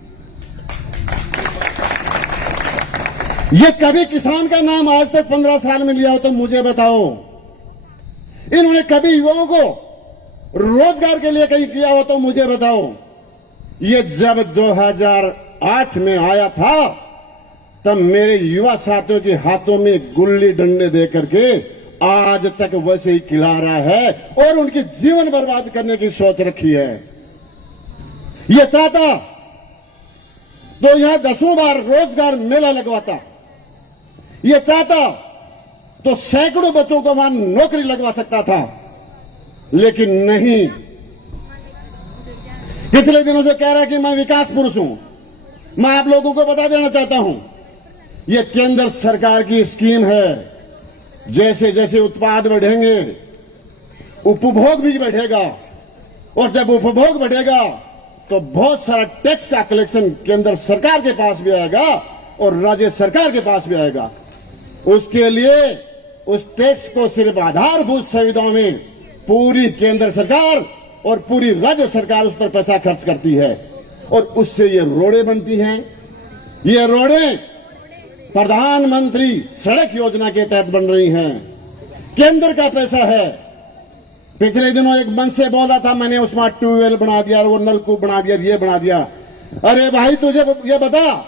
ये कभी किसान का नाम आज तक 15 साल में लिया हो तो मुझे बताओ। इन्होंने कभी युवाओं को रोजगार के लिए कहीं किया हो तो मुझे बताओ। ये जब 2008 में आया था तब मेरे युवा साथियों के हाथों में गुल्ली डंडे दे करके आज तक वैसे ही खिला रहा है और उनकी जीवन बर्बाद करने की सोच रखी है। ये चाहता तो यहां 10 बार रोजगार मेला लगवाता। ये चाहता तो सैकड़ों बच्चों को वहां नौकरी लगवा सकता था, लेकिन नहीं। पिछले दिनों से कह रहा है कि मैं विकास पुरुष हूं। मैं आप लोगों को बता देना चाहता हूं, यह केंद्र सरकार की स्कीम है। जैसे जैसे उत्पाद बढ़ेंगे, उपभोग भी बढ़ेगा, और जब उपभोग बढ़ेगा तो बहुत सारा टैक्स का कलेक्शन केंद्र सरकार के पास भी आएगा और राज्य सरकार के पास भी आएगा। उसके लिए उस टैक्स को सिर्फ आधारभूत सुविधाओं में पूरी केंद्र सरकार और पूरी राज्य सरकार उस पर पैसा खर्च करती है, और उससे ये रोडें बनती हैं। ये रोडें प्रधानमंत्री सड़क योजना के तहत बन रही हैं, केंद्र का पैसा है। पिछले दिनों एक मंच से बोला था, मैंने उसमें ट्यूबवेल बना दिया, वो नलकूप बना दिया, ये बना दिया। अरे भाई, तुझे ये बता,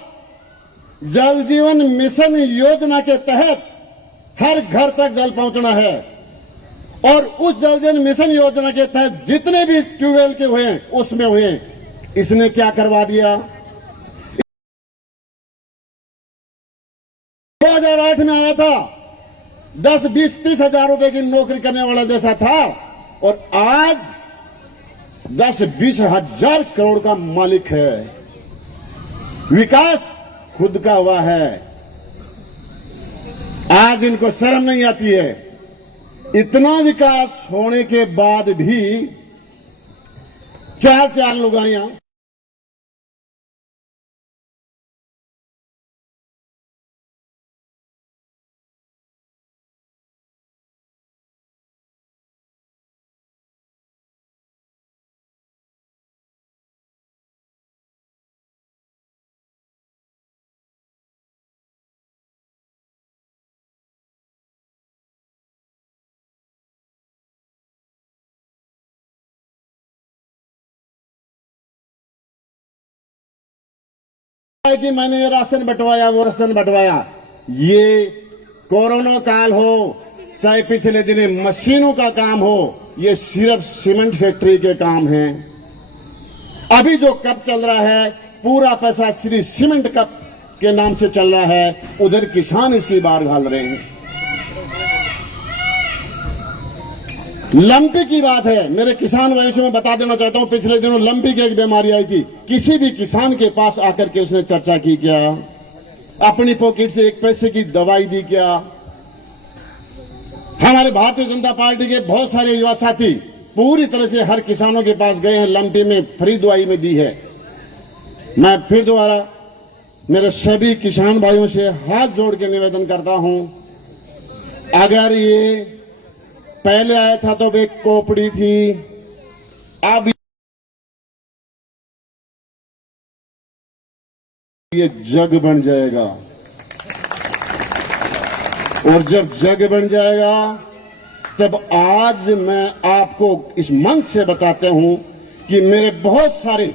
जल जीवन मिशन योजना के तहत हर घर तक जल पहुंचना है, और उस जल जीवन मिशन योजना के तहत जितने भी ट्यूबवेल के हुए उसमें हुए, इसने क्या करवा दिया? 2008 में आया था, 10, 20, 30 हजार रुपए की नौकरी करने वाला जैसा था, और आज 10, 20 हजार करोड़ का मालिक है। विकास खुद का हुआ है। आज इनको शर्म नहीं आती है। इतना विकास होने के बाद भी 4 लुगाइयां कि मैंने ये राशन बंटवाया, वो राशन बंटवाया। ये कोरोना काल हो, चाहे पिछले दिने मशीनों का काम हो, ये सिर्फ सीमेंट फैक्ट्री के काम हैं। अभी जो कप चल रहा है, पूरा पैसा श्री सीमेंट कप के नाम से चल रहा है। उधर किसान इसकी बार घाल रहे हैं। लंपी की बात है, मेरे किसान भाइयों से मैं बता देना चाहता हूं, पिछले दिनों लंपी की एक बीमारी आई थी। किसी भी किसान के पास आकर के उसने चर्चा की क्या? अपनी पॉकेट से 1 पैसे की दवाई दी क्या? हमारे भारतीय जनता पार्टी के बहुत सारे युवा साथी पूरी तरह से हर किसानों के पास गए हैं, लंपी में फ्री दवाई में दी है। मैं फिर दोबारा मेरे सभी किसान भाइयों से हाथ जोड़ के निवेदन करता हूं, अगर ये पहले आया था तो एक कोपड़ी थी, अब ये जग बन जाएगा, और जब जग बन जाएगा तब आज मैं आपको इस मंच से बताता हूं कि मेरे बहुत सारे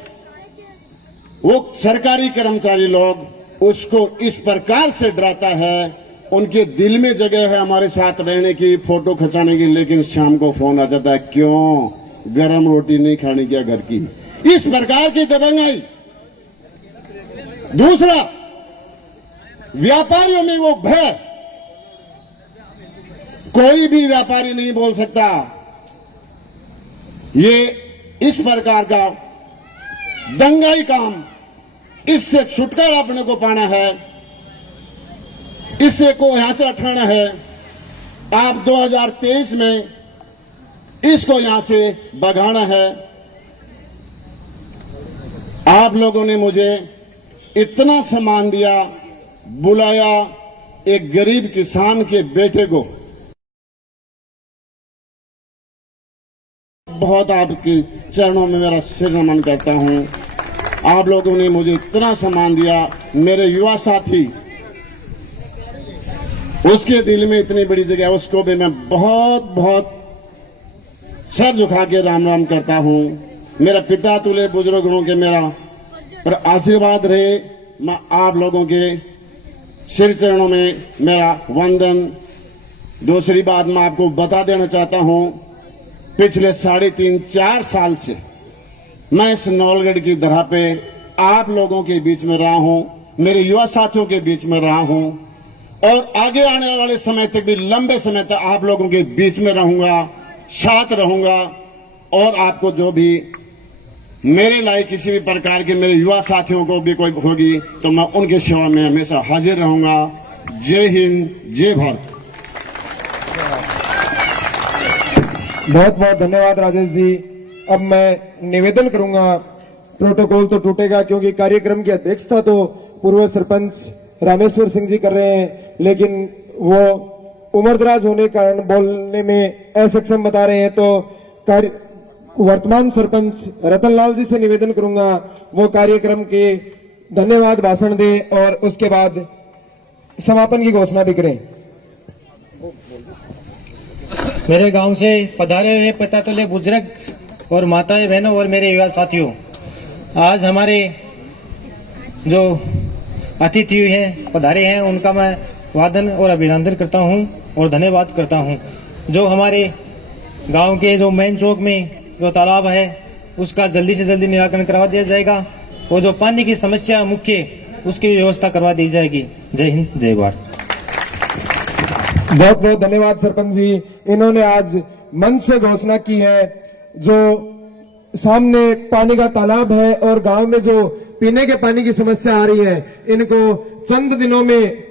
वो सरकारी कर्मचारी लोग उसको इस प्रकार से डराता है, उनके दिल में जगह है हमारे साथ रहने की, फोटो खिंचाने की, लेकिन शाम को फोन आ जाता है, क्यों गरम रोटी नहीं खानी क्या घर की? इस प्रकार की दबंगाई। दूसरा, व्यापारियों में वो भय, कोई भी व्यापारी नहीं बोल सकता। ये इस प्रकार का दंगाई काम, इससे छुटकारा अपने को पाना है, इससे को यहां से हटाना है। आप 2023 में इसको यहां से भगाना है। आप लोगों ने मुझे इतना सम्मान दिया, बुलाया, एक गरीब किसान के बेटे को, बहुत आपके चरणों में मेरा सिर नमन करता हूं। आप लोगों ने मुझे इतना सम्मान दिया, मेरे युवा साथी, उसके दिल में इतनी बड़ी जगह, उसको भी मैं बहुत बहुत सर झुका के राम राम करता हूं। मेरा पिता तुल्य बुजुर्गों के मेरा पर आशीर्वाद रहे। मैं आप लोगों के सिर चरणों में मेरा वंदन। दूसरी बात मैं आपको बता देना चाहता हूं, पिछले 3.5-4 साल से मैं इस नौलगढ़ की दरगाह पे आप लोगों के बीच में रहा हूं, मेरे युवा साथियों के बीच में रहा हूं, और आगे आने वाले समय तक भी लंबे समय तक आप लोगों के बीच में रहूंगा, साथ रहूंगा, और आपको जो भी मेरे लायक किसी भी प्रकार के मेरे युवा साथियों को भी कोई होगी तो मैं उनकी सेवा में हमेशा हाजिर रहूंगा। जय हिंद, जय भारत। बहुत बहुत धन्यवाद राजेश जी। अब मैं निवेदन करूंगा, प्रोटोकॉल तो टूटेगा क्योंकि कार्यक्रम की अध्यक्षता तो पूर्व सरपंच रामेश्वर सिंह जी कर रहे हैं, लेकिन वो उम्रदराज होने के कारण बोलने में असक्षम बता रहे हैं। तो वर्तमान सरपंच रतनलाल जी से निवेदन करूंगा वो कार्यक्रम के धन्यवाद भाषण दे और उसके बाद समापन की घोषणा भी करें। मेरे गांव से पधारे हुए पतातले बुजुर्ग और माताएं बहनों और मेरे युवा साथियों, आज हमारे जो अतिथि हैं पधारे हैं उनका मैं वादन और अभिनंदन करता हूं और धन्यवाद करता हूं। जो हमारे गांव के जो मेन चौक में जो तालाब है उसका जल्दी से जल्दी निराकरण करवा दिया जाएगा और जो पानी की समस्या मुख्य उसकी व्यवस्था करवा दी जाएगी। जय हिंद, जय भारत। बहुत बहुत धन्यवाद सरपंच जी। इन्होंने आज मंच से घोषणा की है, जो सामने पानी का तालाब है और गांव में जो पीने के पानी की समस्या आ रही है, इनको चंद दिनों में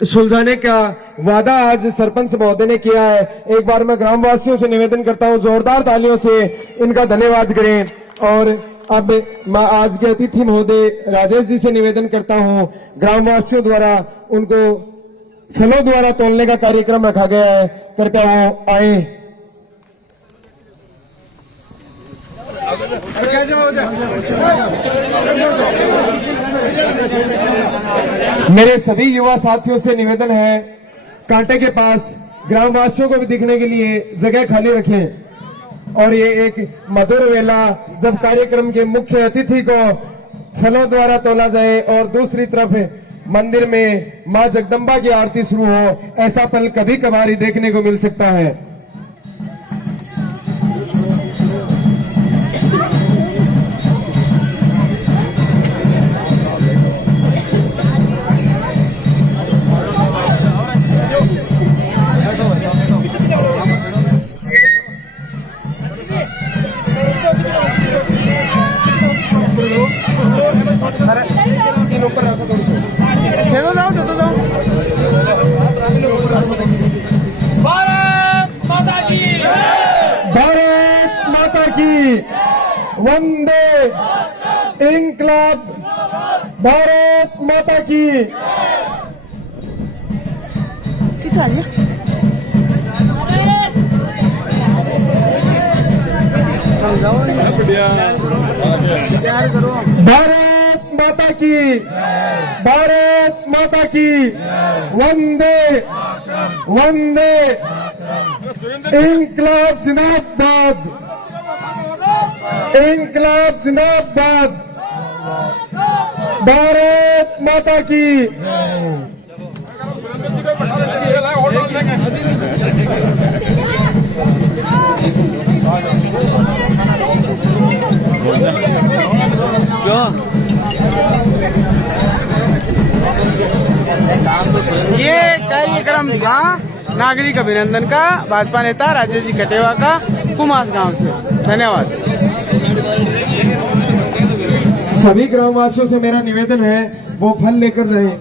सुलझाने का वादा आज सरपंच महोदय ने किया है। एक बार मैं ग्रामवासियों से निवेदन करता हूं, जोरदार तालियों से इनका धन्यवाद करें। और अब मैं आज के अतिथि महोदय राजेश जी से निवेदन करता हूं, ग्रामवासियों द्वारा उनको फलों द्वारा तोलने का कार्यक्रम रखा गया है, कृपया वो आए। मेरे सभी युवा साथियों से निवेदन है, कांटे के पास ग्रामवासियों को भी दिखने के लिए जगह खाली रखें। और ये एक मधुर वेला जब कार्यक्रम के मुख्य अतिथि को फलों द्वारा तोला जाए और दूसरी तरफ मंदिर में मां जगदम्बा की आरती शुरू हो, ऐसा पल कभी कभार ही देखने को मिल सकता है। भारत माता की, भारत माता की, वंदे इंकलाब, भारत माता की। भारत माता की, भारत माता की, वंदे वंदे इंकलाब जिंदाबाद, इंकलाब जिंदाबाद, भारत माता की। ये कार्यक्रम था नागरिक अभिनंदन का भाजपा नेता राजेश जी कटेवा का कुमास गांव से। धन्यवाद। सभी ग्रामवासियों से मेरा निवेदन है वो फल लेकर जाएं।